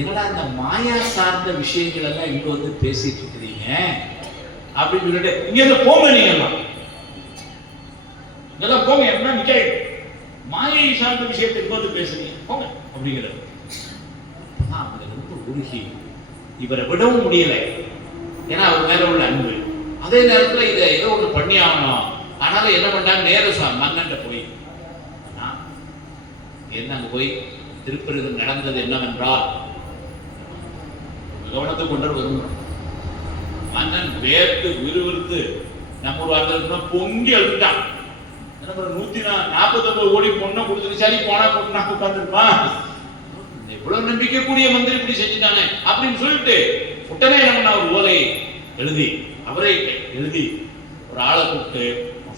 என்னடா இந்த மாயா சார்ந்த விஷயங்கள் எல்லாம் இங்க வந்து பேசிட்டு இருக்கிறீங்க அப்படின்னு சொல்லிட்டு, இங்க இருந்து போங்க, நீங்க எல்லாம் போங்க, என்ன நிக்க மாயை சார்ந்த விஷயத்தை இங்க வந்து பேசுறீங்க, போங்க அப்படிங்கிறது. அவங்க ரொம்ப உருகி இவரை விடவும் முடியல. ஏன்னா அவர் மேல உள்ள அன்பு. அதே நேரத்தில் இதை ஏதோ ஒன்று பண்ணி ஆகணும். அதனால என்ன பண்ணாங்க, நேரம் மன்னன்ட்ட போய் என்ன அங்க போய் திருப்பதியில் நடந்தது என்னவென்றால், கவனத்தை கொண்டு வரும். மன்னன் வேர்த்து விறுவிறுத்து நம்ம ஒரு வார்த்தை பொங்கி அழுட்டான். 149 கோடி பொண்ணை கொடுத்து சரி போனா பொண்ணா உட்கார்ந்துருப்பான். இவ்வளவு நம்பிக்கைக்கூடிய மந்திரி இப்படி செஞ்சுட்டானே அப்படின்னு சொல்லிட்டு உடனே நம்ம ஒரு ஓலை எழுதி, அவரை எழுதி ஒரு ஆளை கூப்பிட்டு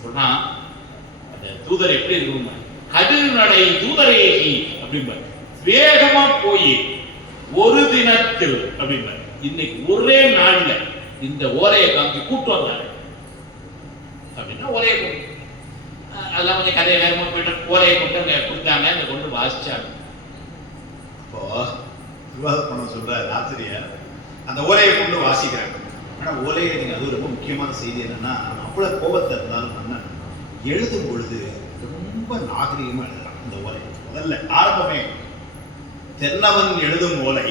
சொன்னா, அந்த தூதர் எப்படி இருக்கும், கதிர் நடை தூதரேகி அப்படிம்பார். வேகமா போய் ஒரு தினத்தில் அப்படிம்பார். இன்னைக்கு ஒரே நாள்ல இந்த ஓலையை காமிச்சு கூட்டு வந்தாரு அப்படின்னா ஓலையை கொண்டு அதெல்லாம் கொஞ்சம் கதையை வேகமா போயிட்டு ஓலையை கொண்டு அங்க கொடுத்தாங்க. அங்க கொண்டு வாசிச்சாங்க. அப்போ விவாத பண்ண சொல்ற ஆசிரியர் அந்த ஓலையை கொண்டு வாசிக்கிறாங்க. ஆனா ஓலையை நீங்க, அது ரொம்ப முக்கியமான செய்தி என்னன்னா, அவ்வளவு கோபத்தை இருந்தாலும் மன்னன் எழுதும் பொழுது ரொம்ப நாகரிகமா எழுதுறான். இந்த ஓலை முதல்ல ஆரம்பமே தென்னவன் எழுதும் ஓலை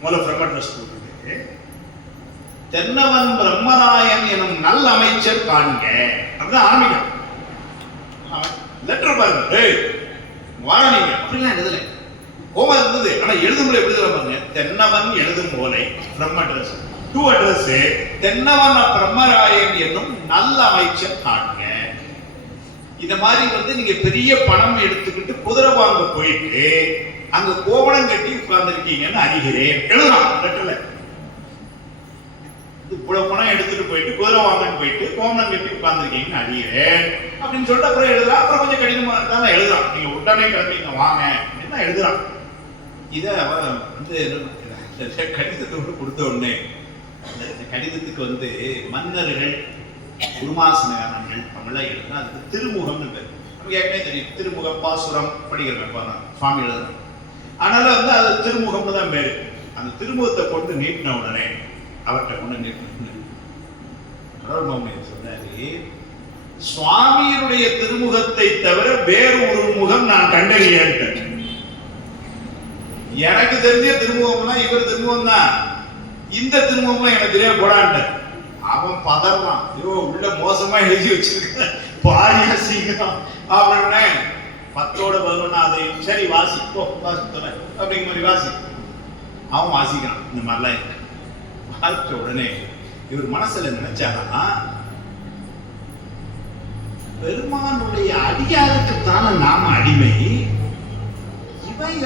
முதல்ல பிரம்மட்ரஸ் கொடுக்குது. தென்னவன் பிரம்மராயன் எனும் நல்ல அமைச்சர் காண்க அப்படிதான் ஆரம்பிக்கும். லெட்டர் பாருங்க, வாழ நீங்க அப்படிலாம் எழுதலை, கோபம் இருந்தது. ஆனா எழுதும் முறை எப்படி பாருங்க, தென்னவன் எழுதும் ஓலை ஃப்ரம் அட்ரஸ் டு அட்ரஸ் தென்னவன் பிரம்மராயன் என்னும் நல்ல அமைச்சர் காண்க. இந்த மாதிரி நீங்க பெரிய பணம் எடுத்துக்கிட்டு குதிரை வாங்க போயிட்டு அங்க கோவணம் கட்டி உட்கார்ந்துருக்கீங்கன்னு அறிகிறேன் எழுதலாம் லெட்டர்ல. இவ்வளவு பணம் எடுத்துட்டு போயிட்டு குதிரை வாங்கன்னு போயிட்டு கோவணம் கட்டி உட்கார்ந்துருக்கீங்கன்னு அறிகிறேன் அப்படின்னு சொல்லிட்டு அப்புறம் எழுதுறான். அப்புறம் கொஞ்சம் கடினமா இருந்தாலும் எழுதுறான். நீங்க உடனே கிளம்பிங்க வாங்க அப்படின்னு எழுதுறான். இத கடிதத்தோடு கொடுத்த உடனே இந்த கடிதத்துக்கு மன்னர்கள் குருமாசனகாரர்கள் தமிழ் எழுதுனா அதுக்கு திருமுகம்னு பேர். நமக்கு ஏற்கனவே தெரியும் திருமுகம் பாசுரம் படிக்கிறேன் சுவாமி எழுதுறோம். ஆனாலும் அது திருமுகம்னு தான் பேரு. அந்த திருமுகத்தை கொண்டு நீட்டின உடனே அவர்கிட்ட கொண்டு நீட்டின சொன்னாரு, சுவாமியினுடைய திருமுகத்தை தவிர வேறு ஒரு முகம் நான் கண்டறியேன். எனக்கு தெரிஞ்ச திருமுகம்னா இவர் திருமுகம் தான், இந்த திருமுகம் எனக்கு தெரிய போடான்ட்ட. அவன் பதறான், ஐயோ உள்ள மோசமா எழுதி வச்சிருக்க பாரியா சீக்கிரம் அப்படின்னு 10-11 அதையும் சரி வாசிப்போ வாசித்தோம் அப்படிங்கிற மாதிரி வாசி. அவன் வாசிக்கிறான். இந்த மாதிரிலாம் இருக்கு. வாசிச்ச உடனே இவர் மனசுல நினைச்சாங்கன்னா பெருமானுடைய அடியாருக்குத்தான நாம அடிமை. இவன்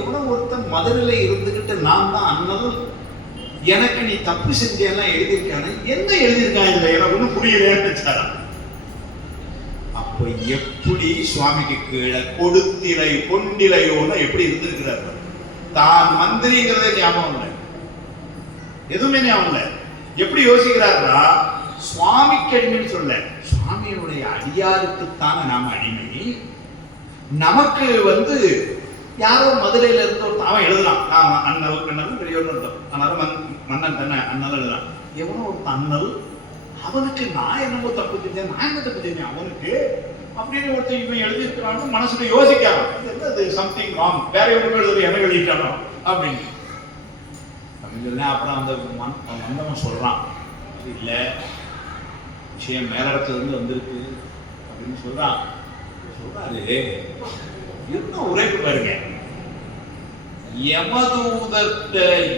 எவ்வளவு ஒருத்தன் மதுரையில இருந்துகிட்டு நான் தான் அண்ணல் எனக்கு நீ தப்பு செஞ்செல்லாம் எழுதியிருக்கானு என்ன எழுதியிருக்கான் இதுல எனக்கு ஒன்றும் புரியலையான்னு. அப்ப எப்படி சுவாமிக்கு கீழே கொடுத்திலை கொண்டிலையோன்னு எப்படி இருந்திருக்கிறார். தான் மந்திரிங்கிறதே ஞாபகம் இல்லை, எதுவுமே ஞாபகம் இல்லை. எப்படி யோசிக்கிறார்னா சுவாமிக்கு அடிமைன்னு சொல்ல, சுவாமியுடைய அடியாருக்குத்தான நாம அடிமை. நமக்கு யாரோ மதுரையில இருந்து அவன் எழுதலாம், நான் அண்ணல் கண்ணல் பெரியவன் இருந்தோம், அதனால மன்னன் தானே அண்ணல் எழுதலாம். எவனோ ஒரு அண்ணல், அவனுக்கு நான் என்னமோ தப்பு செஞ்சேன், நான் என்ன தப்பு செஞ்சேன் அவனுக்கு அப்படின்னு ஒருத்தர் இவன் எழுதியிருக்கிறான்னு மனசுல யோசிக்காம சம்திங் ராங், வேற எவ்வளவு எழுதுறது என்ன எழுதிட்டானோ அப்படின்னு. அப்புறம் அந்த வந்தவன் சொல்றான், இல்ல விஷயம் மேலிடத்துல இருந்து வந்திருக்கு அப்படின்னு சொல்றாரு. என்ன உரைப்பு பாருங்க,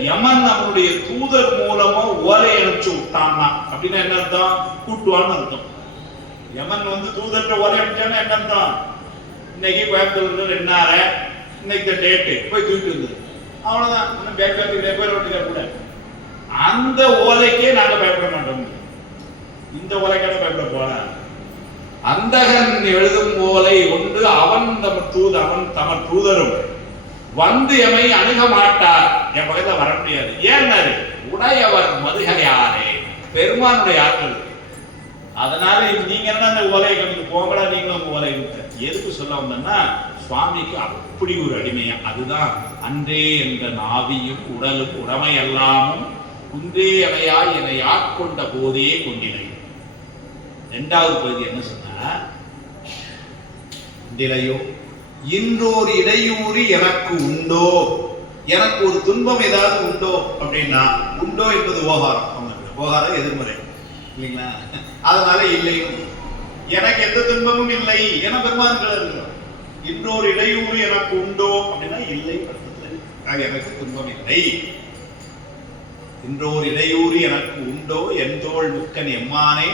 யமன் நம்மளுடைய தூதர் மூலமா ஓலை அனுப்பிச்சு விட்டான்னா அப்படின்னா என்ன அர்த்தம்? கூட்டுவான்னு அர்த்தம். யமன் தூதர்கிட்ட ஓலை அனுப்பிச்சான்னா என்ன அர்த்தம்? இன்னைக்கு கோயம்புத்தூர்ல 2 இன்னைக்கு டேட்டு போய் தூக்கிட்டு வந்து அவ்வளவுதான். பேக் கூட அந்த ஓலைக்கே நாங்க பயப்பட மாட்டோம். இந்த ஓலைக்கான பயப்பட போல அந்தகன் எழுதும் ஓலை ஒன்று அவன் தமர் தூதரும் எமை அணுக மாட்டார், என் பக்கத்துல வர முடியாது. ஏன்னாரு உடையவர் மதுகையாரே, பெருமானுடைய ஆற்றல். அதனால நீங்க என்ன அந்த ஓலையை கணக்கு போகலா, நீங்களும் உங்க ஓலை எதுக்கு சொல்ல வந்தோம்னா சுவாமிக்கு அப்படி ஒரு அடிமையா. அதுதான் அன்றே என்ற நாவியும் உடலும் உடமை எல்லாமும் குன்றே அவையாய் என்னை ஆட்கொண்ட போதே கொண்டினை. 2வது பகுதி என்ன சொன்ன, இன்றோர் இடையூறி எனக்கு உண்டோ, எனக்கு ஒரு துன்பம் ஏதாவது உண்டோ அப்படின்னா, உண்டோ என்பது ஓகாரம், ஓகாரம் எதிர்மறை இல்லைங்களா? அதனால இல்லை, எனக்கு எந்த துன்பமும் இல்லை என பெருமான்கள் இருக்கிறோம். இன்னொரு இடையூறு எனக்கு உண்டோ அப்படின்னா இல்லை, எனக்கு துன்பம் இல்லை. இன்றோர் இடையூறு எனக்கு உண்டோ எந்தோள் முக்கன் எம்மானே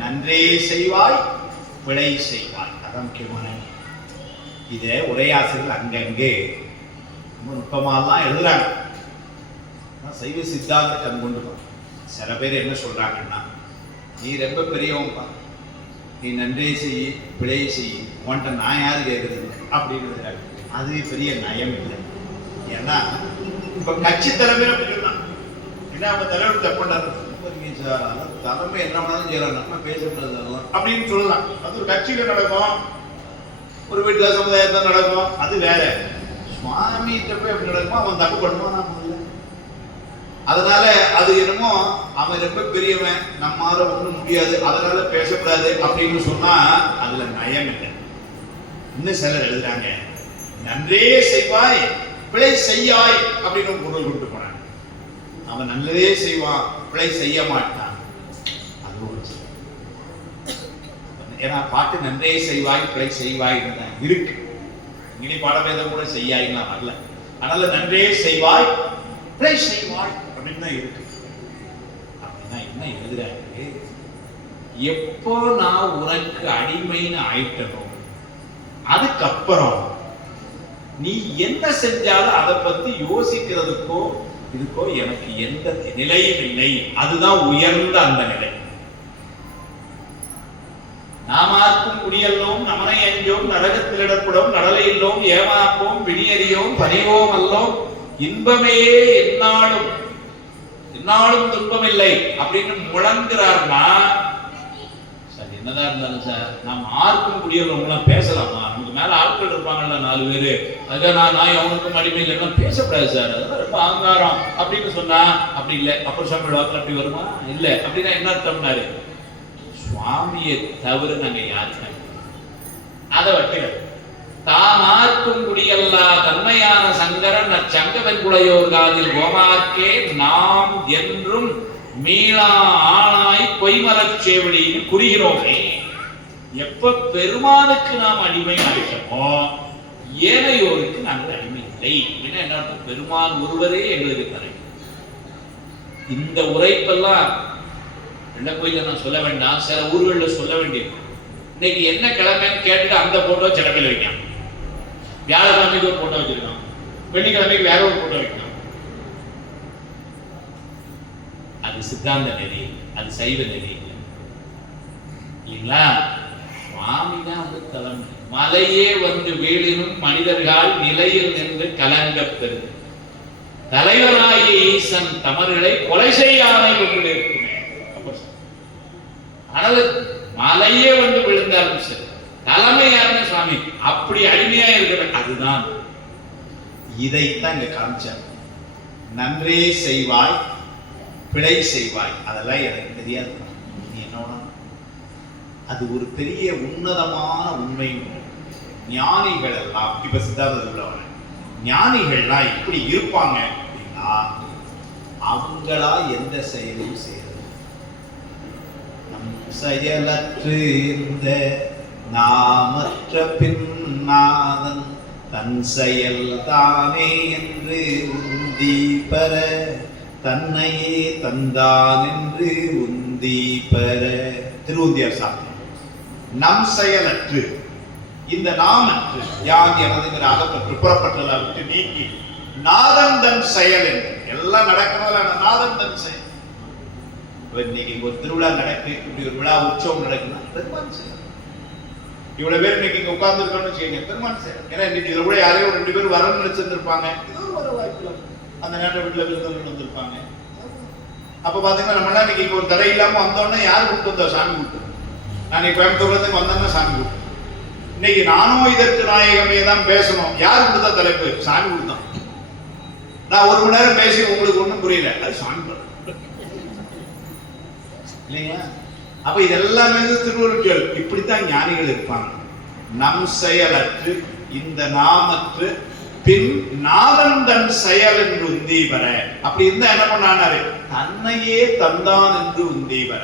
நன்றே செய்வாய் பிழை செய்வாய். அதான் முக்கியமான. இதை உரையாசிரியர்கள் அங்கங்கே நுட்பமாலாம் எழுதுறாங்க. சைவ சித்தாந்த கண் கொண்டு சில பேர் என்ன சொல்றாங்கன்னா, நீ ரொம்ப பெரியவன்பா, நீ நன்றே செய்ய பிழை செய்ய, உன்ட்ட நான் யாரு கேட்குறது அப்படின்னு. அது பெரிய நயம் இல்லை. ஏன்னா இப்ப கட்சி தலைமையில அப்படின்னா என்ன, அவங்க தலைவர் தப்புண்டாரு, தலைமை என்ன பண்ணாலும் செய்யலாம், நம்ம பேசக்கூடாது அப்படின்னு சொல்லலாம். அது ஒரு கட்சியில நடக்கும், ஒரு வீட்டுல சமுதாயத்தில் நடக்கும், அது வேற. சுவாமிகிட்ட போய் எப்படி நடக்குமோ அவன் தப்பு பண்ணுவான், நாம இல்லை. அதனால அது என்னமோ அவன் ரொம்ப பெரியவன், நம்மால ஒண்ணும் முடியாது, அதனால பேசக்கூடாது அப்படின்னு சொன்னா அதுல நயம் இல்லை. இன்னும் சிலர் எழுதுறாங்க, நன்றே செய்வாய் பிழை செய்யாய் அப்படின்னு பொருள் கொண்டு போனாங்க. அவன் நல்லதே செய்வான், பிழை செய்ய மாட்டான். அது ஒரு ஏன்னா பாட்டு நன்றே செய்வாய் பிழை செய்வாய் இருக்கு. இனி பாடவேதம் கூட செய்யாய்னா வரல. அதனால நன்றே செய்வாய் பிழை செய்வாய் அப்படின்னு தான் இருக்கு. அப்படின்னா என்ன எழுதுறாரு, எப்போ நான் உனக்கு அடிமைன்னு ஆயிட்டனோ அதுக்கப்புறம் நீ என்ன செஞ்சாலும் அதை பத்தி யோசிக்கிறதுக்கோ இதுக்கோ எனக்கு எந்த நிலையும் இல்லை. அதுதான் உயர்ந்த அந்த நிலை. நாமார்க்கும் குடியல்லோம் நமனை அஞ்சோம் நரகத்திலிடப்படும் நடலையில்லோம் ஏமாப்போம் வினியறியோம் பணிவோம் அல்லோம் இன்பமே என்னாலும் என்னாலும் துன்பமில்லை அப்படின்னு முழங்குறார்னா சார் என்னதான் இருந்தாலும் சார் நாம் ஆர்க்கும் குடியல்லவங்களாம் பேசலாமா? நமக்கு மேல ஆட்கள் இருப்பாங்கல்ல 4 பேரு, அதுக்காக நான் அவனுக்கும் அடிமை இல்லைன்னா பேசக்கூடாது சார், அதெல்லாம் ரொம்ப அகங்காரம் அப்படின்னு சொன்னா அப்படி இல்லை. அப்புறம் சாமி வாக்கில் அப்படி வருமா? இல்லை. அப்படின்னா என்ன அர்த்தம்னாரு, சுவாமியை தவிர நாங்க யாருக்காங்க அதை வட்டினர் தான் ஆர்க்கும் குடியல்லா தன்மையான சங்கரன் அச்சங்கவன் குடையோர் காதில் கோமார்க்கே நாம் என்றும் மீளா ஆளாய் பொய்மலச் சேவடின்னு குறிகிறோமே. எப்ப பெருமானுக்கு நாம் அடிமை ஆயிட்டோமோ ஏனையோருக்கு நாங்கள் அடிமை இல்லை அப்படின்னா என்ன அர்த்தம்? பெருமான் ஒருவரே எங்களுக்கு தரை. இந்த உரைப்பெல்லாம் என்ன கோயில நான் சொல்ல வேண்டாம், சில ஊர்களில் சொல்ல வேண்டியது. இன்னைக்கு என்ன கிழமைன்னு கேட்டுட்டு அந்த போட்டோ சில பேர் வைக்கலாம். வியாழக்கிழமைக்கு ஒரு போட்டோ வச்சிருக்கான், வெள்ளிக்கிழமைக்கு வேற ஒரு போட்டோ வைக்கலாம். அது சித்தாந்த நெறி, அது சைவ நெறி இல்லைங்களா? சுவாமி தான் அது தலைமை. மலையே வந்து வீழினும் மனிதர்கள் நிலையில் நின்று கலங்க பெறுது. தலைவராகிய ஈசன் தமர்களை கொலை செய்யாமை கொண்டு இருக்குமே. ஆனால் மலையே வந்து விழுந்தாலும் சரி, தலைமை யாருன்னு சுவாமி அப்படி அடிமையா இருக்கிற அதுதான். இதைத்தான் இங்க காமிச்சார். நன்றே செய்வாய் பிழை செய்வாய், அதெல்லாம் எனக்கு தெரியாது, நீ என்ன அது ஒரு பெரிய உன்னதமான உண்மை. ஞானிகள் எல்லாம் இப்ப சித்தாந்தத்தில் ஞானிகள்லாம் இப்படி இருப்பாங்க அப்படின்னா அவங்களா எந்த செயலையும் செய்யறது. நம் செயலற்று இந்த நாமற்ற பின்னாதன் தன் செயல் தானே என்று உந்தி பெற தன்னையே தந்தான் என்று உந்தி பெற. திருவுந்தியார் சாமி. நம் செயலற்று இந்த நாமற்று யார் எனதுங்கிற அகப்பற்று புறப்பட்டதை விட்டு நீக்கி நாதன் தன் செயல் என்று எல்லாம் நடக்கிறதான நாதன் தன் செயல். இன்னைக்கு ஒரு திருவிழா நடக்கு, இப்படி ஒரு விழா உற்சவம் நடக்குன்னா பெருமான் செயல். இவ்வளவு பேர் இன்னைக்கு இங்க உட்கார்ந்து இருக்கணும்னு செய்யுங்க, பெருமான் செயல். ஏன்னா இன்னைக்கு இதுல கூட யாரையும் 2 பேர் வரணும்னு நினைச்சிருந்திருப்பாங்க, ஏதோ வர வாய்ப்பு அந்த நேரம் வீட்டுல விருந்தவர்கள் வந்திருப்பாங்க. அப்ப பாத்தீங்கன்னா நம்ம இன்னைக்கு ஒரு தடை இல்லாம வந்தோடனே யார் கூப்பிட்டு வந்தோம்? சாமி கூப்பிட்டு. நான் கோயம்புத்தூர்ல இருந்து வந்தேன்னா சாமி கூப்பிட்டு. இன்னைக்கு நானும் இதற்கு நாயகமே தான் பேசணும். யார் கொடுத்தா தலைப்பு? சாமி கொடுத்தான். நான் 1 மணி நேரம் பேசி உங்களுக்கு ஒண்ணும் புரியல, அது சாமி இல்லைங்களா? அப்ப இதெல்லாமே திருவருட்கள். இப்படித்தான் ஞானிகள் இருப்பாங்க. நம் செயலற்று இந்த நாமற்று பின் நாதன் தன் செயல் என்று உந்தி பெற. அப்படி இருந்தா என்ன பண்ணாரு? தன்னையே தந்தான் என்று உந்தி பெற.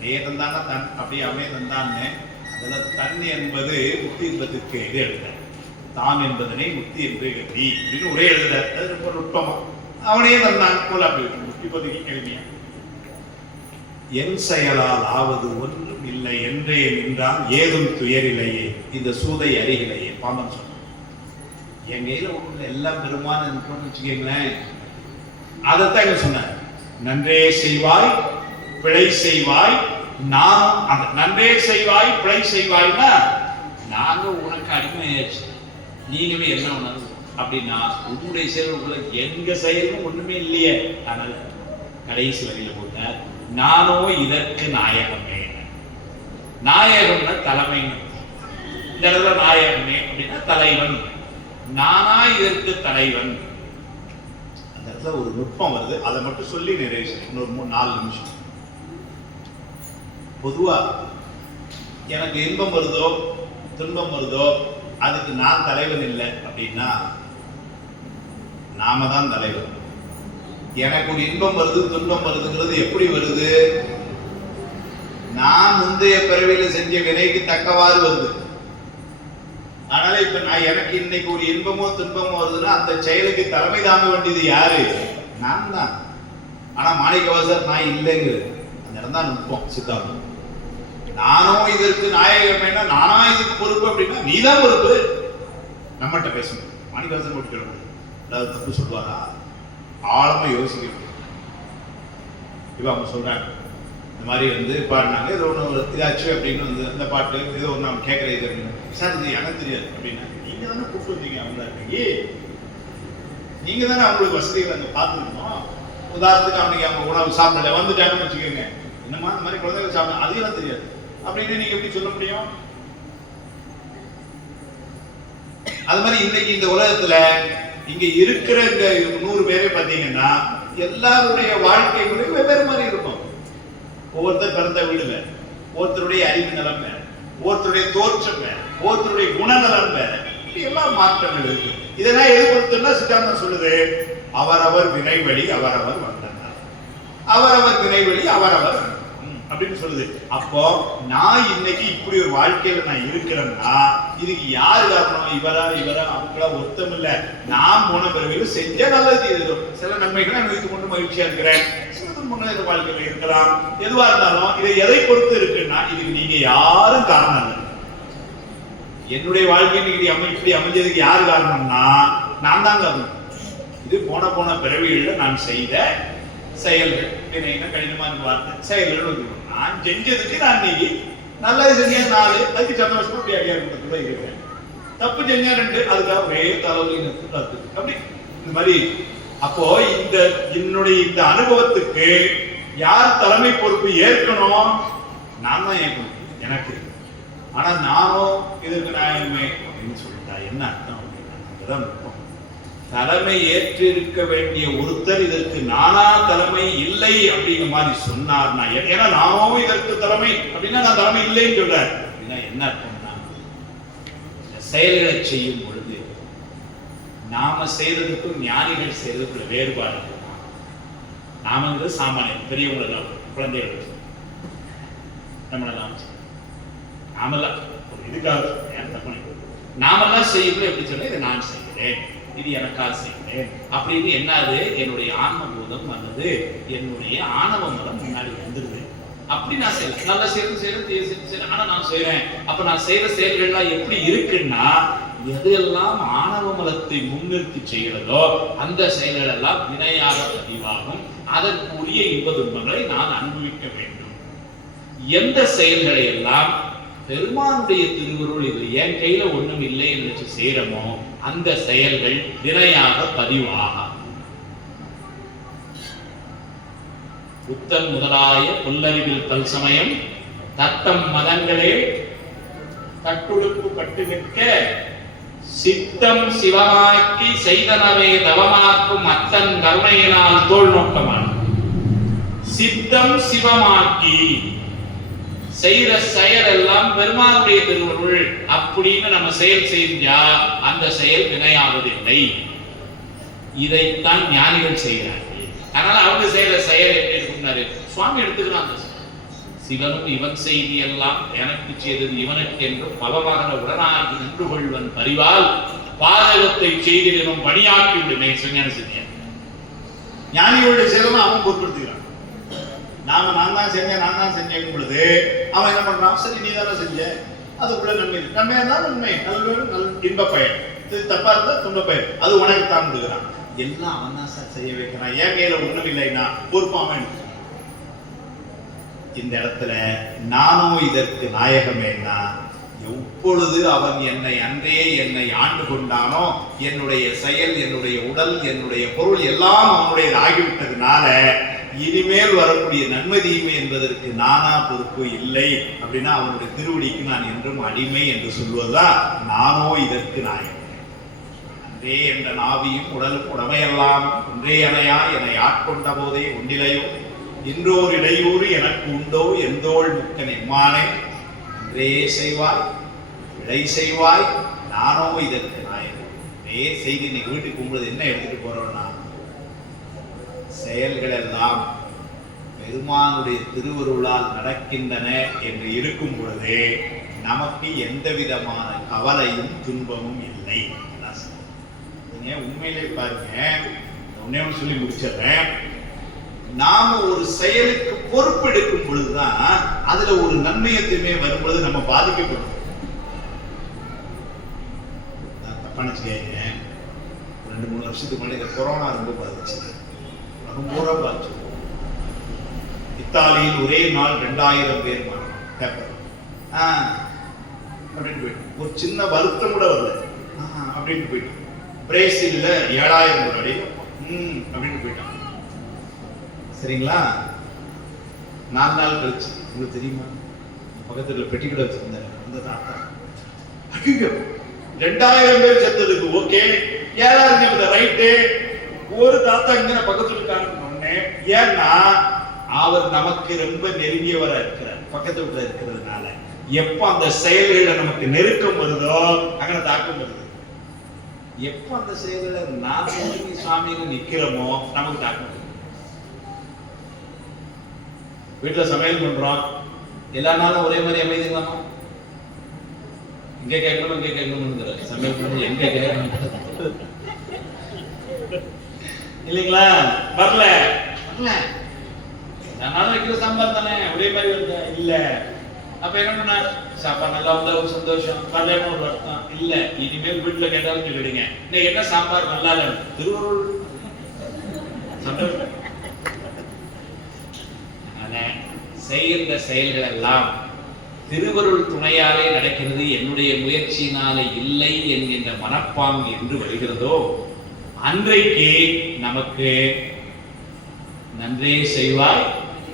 நெய்ய தந்தான தன் அப்படி அவனே தந்தான்னு. அதெல்லாம் தன் என்பது முக்தி என்பதற்கு இது எழுத, தான் என்பதனை முக்தி என்று கருதி அப்படின்னு ஒரே எழுத. அது ரொம்ப நுட்பமா அவனையே தந்தான் போல அப்படி இப்போதைக்கு கேள்வியா. என் செயலால் ஆவது ஒன்றும் இல்லை என்றே நின்றால் ஏதும் துயரில்லையே இந்த சூதை அருகிலேயே. பாம்பன் சொன்ன என் கையில ஒண்ணு எல்லாம் பெருமான வச்சுக்கீங்களேன். அதைத்தான் இங்க சொன்னார். நன்றே செய்வாய் பிழை செய்வாய். நான் அந்த நன்றே செய்வாய் பிழை செய்வாய்னா நாங்க உனக்கு அடிமையாச்சு, நீங்களும் என்ன உணர்வு அப்படின்னா உன்னுடைய செயல் எங்க செயலும் ஒண்ணுமே இல்லையே. அதனால கடைசி வரையில போட்டார், நானோ இதற்கு நாயகமே. நாயகம்னா தலைமை. இந்த இடத்துல நாயகமே அப்படின்னா தலைவன். நானா இதற்கு தலைவன். அந்த இடத்துல ஒரு நுட்பம் வருது, அதை மட்டும் சொல்லி நிறைவு செய்யும். இன்னொரு 3-4 நிமிஷம். பொதுவா எனக்கு இன்பம் வருதோ துன்பம் வருதோ அதுக்கு நான் தலைவன் இல்லை அப்படின்னா நாம தான் தலைவன். எனக்கு ஒரு இன்பம் வருது துன்பம் வருதுங்கிறது எப்படி வருது? நான் முந்தைய பிறவியில செஞ்ச வினைக்கு தக்கவாறு வருது. அதனால இப்ப நான் எனக்கு இன்னைக்கு ஒரு இன்பமோ துன்பமோ வருதுன்னா அந்த செயலுக்கு தலைமை தாங்க வேண்டியது யாரு? நான் தான். ஆனா மாணிக்கவாசர் நான் இல்லைங்கிறது. அந்த இடம் தான் நுட்பம் சித்தாந்தம். நானும் இதற்கு நாயகமேனா நானா இதுக்கு பொறுப்பு அப்படின்னா நீதான் பொறுப்பு. நம்மகிட்ட பேசணும். மாணிக்கவாசன் போட்டு அதாவது தப்பு சொல்லுவாரா? ஆழமா யோசிக்கணும். இப்போ அவங்க சொல்றாங்க இந்த மாதிரி வந்து பாடினாங்க, ஏதோ ஒன்று இதாச்சு அப்படின்னு வந்து அந்த பாட்டு ஏதோ ஒன்று அவங்க கேட்கற இது அப்படின்னு. சார் இது எனக்கு தெரியாது அப்படின்னா, நீங்க தானே கூப்பிட்டு வந்தீங்க அவங்க அன்னைக்கு, நீங்க தானே அவங்களுக்கு வசதிகள் அங்கே பார்த்துக்கணும். உதாரணத்துக்கு அன்னைக்கு அவங்க உணவு சாப்பிடல வந்துட்டாங்கன்னு வச்சுக்கோங்க, என்னமா இந்த மாதிரி குழந்தைகள் சாப்பிட அதையெல்லாம் தெரியாது அப்படின்னு நீங்க எப்படி சொல்ல முடியும்? அது மாதிரி இன்னைக்கு இந்த உலகத்துல இங்க இருக்கிற இந்த 100 பேரே பாத்தீங்கன்னா எல்லாருடைய வாழ்க்கை முறை வெவ்வேறு மாதிரி இருக்கும். ஒவ்வொருத்தர் பிறந்த வீடுல, ஒருத்தருடைய அறிவு நலம் வேற, ஒருத்தருடைய தோற்றம் வேற, ஒருத்தருடைய குணநலம் வேற, இப்படி எல்லாம் மாற்றங்கள் இருக்கு. இதெல்லாம் எது பொறுத்துன்னா சித்தாந்தம் சொல்லுது, அவரவர் வினைவழி அவரவர் வந்தனர், அவரவர் வினைவழி அவரவர் அப்படின்னு சொல்லுது. அப்போ நான் இன்னைக்கு இப்படி ஒரு வாழ்க்கையில நான் இருக்கிறேன்னா இதுக்கு யாரு காரணம்? இவரா அவங்களா ஒருத்தம் இல்ல. நான் போன பிறகு செஞ்ச நல்லது செய்தோம். சில நன்மைகளை வைத்துக் கொண்டு மகிழ்ச்சியா இருக்கிறேன், முன்னேற வாழ்க்கையில இருக்கலாம். எதுவா இருந்தாலும் இதை எதை பொறுத்து இருக்குன்னா இதுக்கு நீங்க யாரும் காரணம் இல்லை. என்னுடைய வாழ்க்கை இப்படி அமைஞ்சதுக்கு யாரு காரணம்னா நான் தான் காரணம். இது போன பிறவிகள்ல நான் செய்த செயல்கள். கடினமான வார்த்தை செயல்கள். நான் செஞ்சதுக்கு நான் நீ நல்லது செஞ்சா 4, அதுக்கு சந்தோஷமா அப்படி அடியார் இருக்கிறேன். தப்பு செஞ்சா 2, அதுக்காக ஒரே தலைவலி நிறுத்து அப்படி இந்த மாதிரி. அப்போ என்னுடைய இந்த அனுபவத்துக்கு யார் தலைமை பொறுப்பு ஏற்கணும்? நான் தான் ஏற்கணும் எனக்கு. ஆனா நானும் இதற்கு நாயகமே அப்படின்னு சொல்லிட்டா என்ன அர்த்தம் அப்படின்னா, தலைமை ஏற்று இருக்க வேண்டிய ஒருத்தர் இதற்கு நானா தலைமை இல்லை அப்படிங்கிற மாதிரி சொன்னார்னா, ஏன்னா நானும் இதற்கு தலைமை அப்படின்னா நான் தலைமை இல்லைன்னு சொல்றாரு அப்படின்னா என்ன அர்த்தம்னா, செயல்களை செய்யும் பொழுது நாம செய்யறதுக்கும் ஞானிகள் செய்யறதுக்குள்ள வேறுபாடு. நாமங்கிறது சாமானியம், பெரியவங்களெல்லாம் குழந்தைகள் நம்மளெல்லாம் நாமெல்லாம் ஒரு இதுக்காக நாமெல்லாம் செய்யறது எப்படி சொல்ல, இதை நான் செய்கிறேன், இது எனக்காக செய்கிறேன் அப்படின்னு என்னது, என்னுடைய ஆன்மபூதம் வந்தது, என்னுடைய ஆணவ மதம் முன்னாடி வந்துடுது. அப்படி நான் செய்யல, நல்லா செய்யறேன், ஆனா நான் செய்யறேன். அப்ப நான் செய்யற செயல்கள்லாம் எப்படி இருக்குன்னா, எதெல்லாம் ஆணவ மலத்தை முன்னிறுத்தி செய்கிறதோ அந்த செயல்கள் எல்லாம் வினையாக பதிவாகும். அதற்குரிய இன்ப துன்பங்களை நான் அனுபவிக்க வேண்டும். எந்த செயல்களை எல்லாம் பெருமானுடைய திருவருள் இது என் கையில ஒண்ணும் இல்லை என்று செய்யறோமோ அந்த செயல்கள் வினையாக பதிவாகும். புத்தன் முதலாய புல்லறிவில் பல்சமயம் தத்தம் மதங்களே தட்டுடுப்பு பட்டு நிற்க சித்தம் சிவமாக்கி செய்தனவே தவமாக்கும் அத்தன் கருணையினால் தோல் நோக்கமான சித்தம் சிவமாக்கி செய்யற செயல் எல்லாம் பெருமானுடைய திருவருள் அப்படின்னு நம்ம செயல் செஞ்சா அந்த செயல் வினையாவதில்லை. இதைத்தான் ஞானிகள் செய்கிறார்கள். அதனால அவங்க செய்யற செயல் எப்படி இருக்குன்னாரு சுவாமி எடுத்துக்கிறாங்க. சிவனும் இவன் செய்தி எல்லாம் எனக்கு செய்தது இவனுக்கு என்றும் பலவாக உடனாகி நின்று கொள்வன் பரிவால் பாதகத்தை செய்திடும் பணியாக்கி விடுமே சொன்ன செய்ய ஞானிகளுடைய செயலும் அவன் பொருட்படுத்துகிறான். நான் தான் செஞ்சேன் பொழுது அவன் என்ன பண்றான், சரி நீ தானே செஞ்ச, அதுக்குள்ள நன்மையா தான் நன்மை, நல்ல இன்ப பயன், இது தப்பா இருந்தா துன்ப பயன், அது உனக்கு தான் கொடுக்குறான். எல்லாம் அவன் தான் சார் செய்ய வைக்கிறான். என் மேல ஒண்ணும் இல்லைன்னா பொறுப்பாம இந்த இடத்துல நானும் இதற்கு நாயகமேனா, எப்பொழுது அவன் என்னை ஆண்டு கொண்டானோ என்னுடைய செயல், என்னுடைய உடல், என்னுடைய பொருள் எல்லாம் அவனுடைய ஆகிவிட்டதுனால இனிமேல் வரக்கூடிய நன்மை தீமை என்பதற்கு நானா பொறுப்பு இல்லை அப்படின்னா அவனுடைய திருவடிக்கு நான் என்றும் அடிமை என்று சொல்வதுதான் நானோ இதற்கு நாயகன். அன்றே என்ற நாவியும் உடலும் உடமையெல்லாம் ஒன்றே அணையா என்னை ஆட்கொண்ட போதே ஒன்றிலையோ இன்றோர் இடையூறு எனக்கு உண்டோ எந்தோள் முக்கன் எம்மானே அன்றே செய்வாய் விடை செய்வாய் நானோ இதற்கு நாயகன். இதே செய்தி இன்னைக்கு வீட்டுக்கு போகும்போது என்ன எடுத்துட்டு போறோம்னா, செயல்கள் எல்லாம் பெருமானுடைய திருவருளால் நடக்கின்றன என்று இருக்கும் பொழுது நமக்கு எந்த விதமான கவலையும் துன்பமும் இல்லை. நீங்க உண்மையிலே பாருங்க, ஒன்னே சொல்லி முடிச்சிடுறேன். நாம ஒரு செயலுக்கு பொறுப்பெடுக்கும் பொழுதுதான் அதுல ஒரு நன்மையத்துமே வரும் பொழுது நம்ம பாதிக்கப்படும். தப்பான செய்ய 2-3 வருஷத்துக்கு முன்னாடி இந்த கொரோனா ரொம்ப பாதிச்சு, ரொம்ப பாதிச்சு. இத்தாலியில் ஒரே நாள் 2000 பேர் பேப்பர் அப்படின்னு போயிட்டு, ஒரு சின்ன வருத்தம் கூட வரல அப்படின்னு போயிட்டு. பிரேசில்ல 7000 முன்னாடி அப்படின்னு போயிட்டான். சரிங்களா? 4 நாள் கழிச்சு உங்களுக்கு தெரியுமா, பக்கத்துல பெட்டி கடை வச்சிருந்தாரு அந்த தாத்தா, 2000 பேர் செத்ததுக்கு ஓகே, 7000 ரைட்டு, ஒரு தாத்தா இங்க பக்கத்துல இருக்காருன்னு. ஏன்னா அவர் நமக்கு ரொம்ப நெருங்கியவரா இருக்கிறார், பக்கத்து வீட்டுல இருக்கிறதுனால. எப்ப அந்த செயல்களை நமக்கு நெருக்கம் வருதோ அங்க தாக்கம் வருது. எப்ப அந்த செயல்களை நான் சுவாமின்னு நிக்கிறோமோ நமக்கு தாக்கம் வருது. வீட்டுல சமையல் பண்றோம், எல்லா நாளும் ஒரே மாதிரி அமைதிங்களாமா? இங்க கேட்கணும் இங்க கேட்கணும்னு சமையல் பண்ணி எங்க கேட்கணும் இல்லைங்களா? வரல நானும் வைக்கிற சாம்பார் தானே ஒரே மாதிரி வருது இல்ல. அப்ப என்ன பண்ண, சாப்பாடு நல்லா வந்தா ஒரு சந்தோஷம், வரலன்னு ஒரு வருத்தம் இல்ல. இனிமேல் வீட்டுல கேட்டாலும் சொல்லிடுங்க, இன்னைக்கு என்ன சாம்பார் நல்லா இல்ல, திருவருள் சந்தோஷம். செய்கின்ற செயல்கள் எல்லாம் திருவருள் துணையாலே நடக்கிறது, என்னுடைய முயற்சியினாலே இல்லை என்கின்ற மனப்பாங்கு என்று வருகிறதோ அன்றைக்கு நமக்கு நன்றே செய்வாய்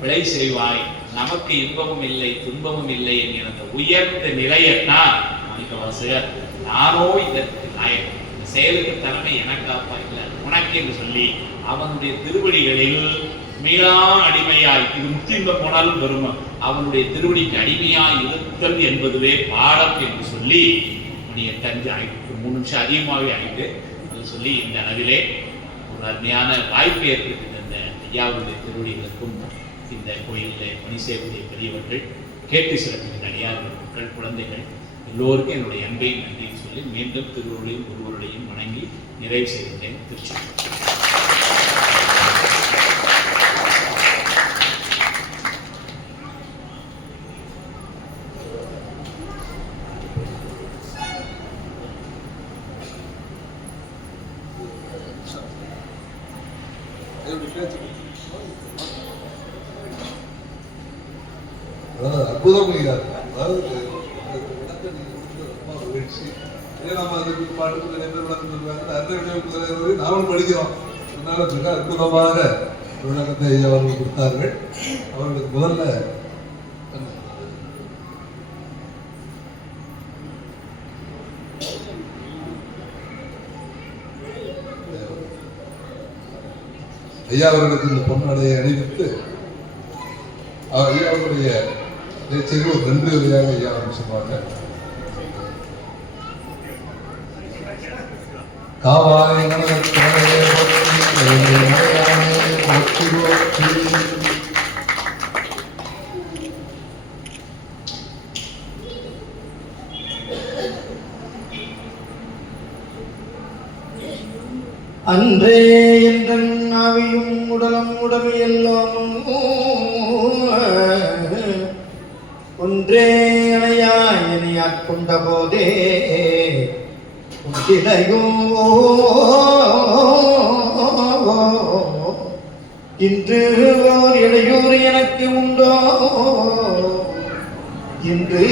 பிழை செய்வாய், நமக்கு இன்பமும் இல்லை துன்பமும் இல்லை என்கிற அந்த உயர்ந்த நிலையத்தான் வாசகர் நானோ இதற்கு நாயகன், இந்த செயலுக்கு தலைமை எனக்காப்பா இல்லை உனக்கு என்று சொல்லி அவனுடைய திருவடிகளில் மீளா அடிமையாய், இது முத்தின்பம் போனாலும் வருமா, அவனுடைய திருவடிக்கு அடிமையாய் இருத்தல் என்பதுவே பாடம் என்று சொல்லி மணி 8:05 ஆயிட்டு, 3 நிமிஷம் அதிகமாகவே ஆயிட்டு அது சொல்லி இந்த அளவிலே ஒரு அருமையான வாய்ப்பு ஏற்பட்டு இந்த ஐயாவுடைய திருவடிகளுக்கும் இந்த கோயிலில் பணி செய்யக்கூடிய பெரியவர்கள், கேட்டு சிறப்பின் அடியார்கள், மக்கள், குழந்தைகள் எல்லோருக்கும் என்னுடைய அன்பையும் நன்றியும் சொல்லி மீண்டும் திருவருளையும் குருவருளையும் வணங்கி நிறைவு செய்கின்றேன். திருச்சி. அற்புதம் அதாவது நம்ம அதுக்கு பாட்டு விளக்கம் சொல்லுவாங்க, அந்த நாமும் படிக்கிறோம். அதனால மிக அற்புதமாக விளக்கத்தை அவர்கள் கொடுத்தார்கள். அவர்களுக்கு முதல்ல ஐயா அவர்களுக்கு இந்த பொன்னாடையை அணிவித்து ஐயாவுடைய பேச்சுக்கு ஒரு நன்றி வழியாக ஐயா சொல்லுவாங்க. காவாய் அன்றே என்ற ஆவியும் உடலும் உடமையெல்லாம் ஒன்றே அணையாய் என்னை ஆட்கொண்ட போதே ஒன்றிலையும் இன்று ஓர் இடையூறு எனக்கு உண்டோ, இன்று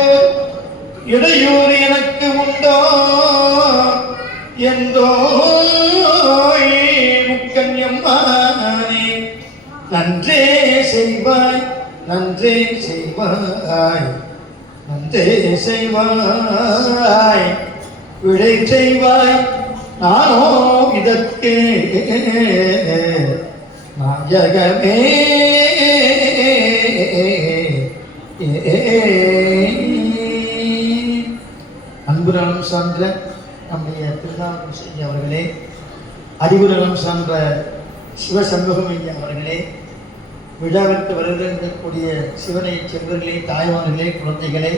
ஓர் இடையூறு எனக்கு உண்டோ எந்தோ முக்கன்யம்மானே. நன்றே செய்வாய் நன்றே செய்வாய் நன்றே செய்வாய் விடை செய்வாய் நானோ இதற்கு நாயகமே. அன்புரானம் சான்ற நம்முடைய திருநாவுக்கரசு ஐயா அவர்களே, அறிவுநலம் சான்ற சிவசண்முகம் ஐயா அவர்களே, விழாவிற்கு வருகின்றக்கூடிய சிவனை செல்வர்களே, தாய்மார்களே, குழந்தைகளே,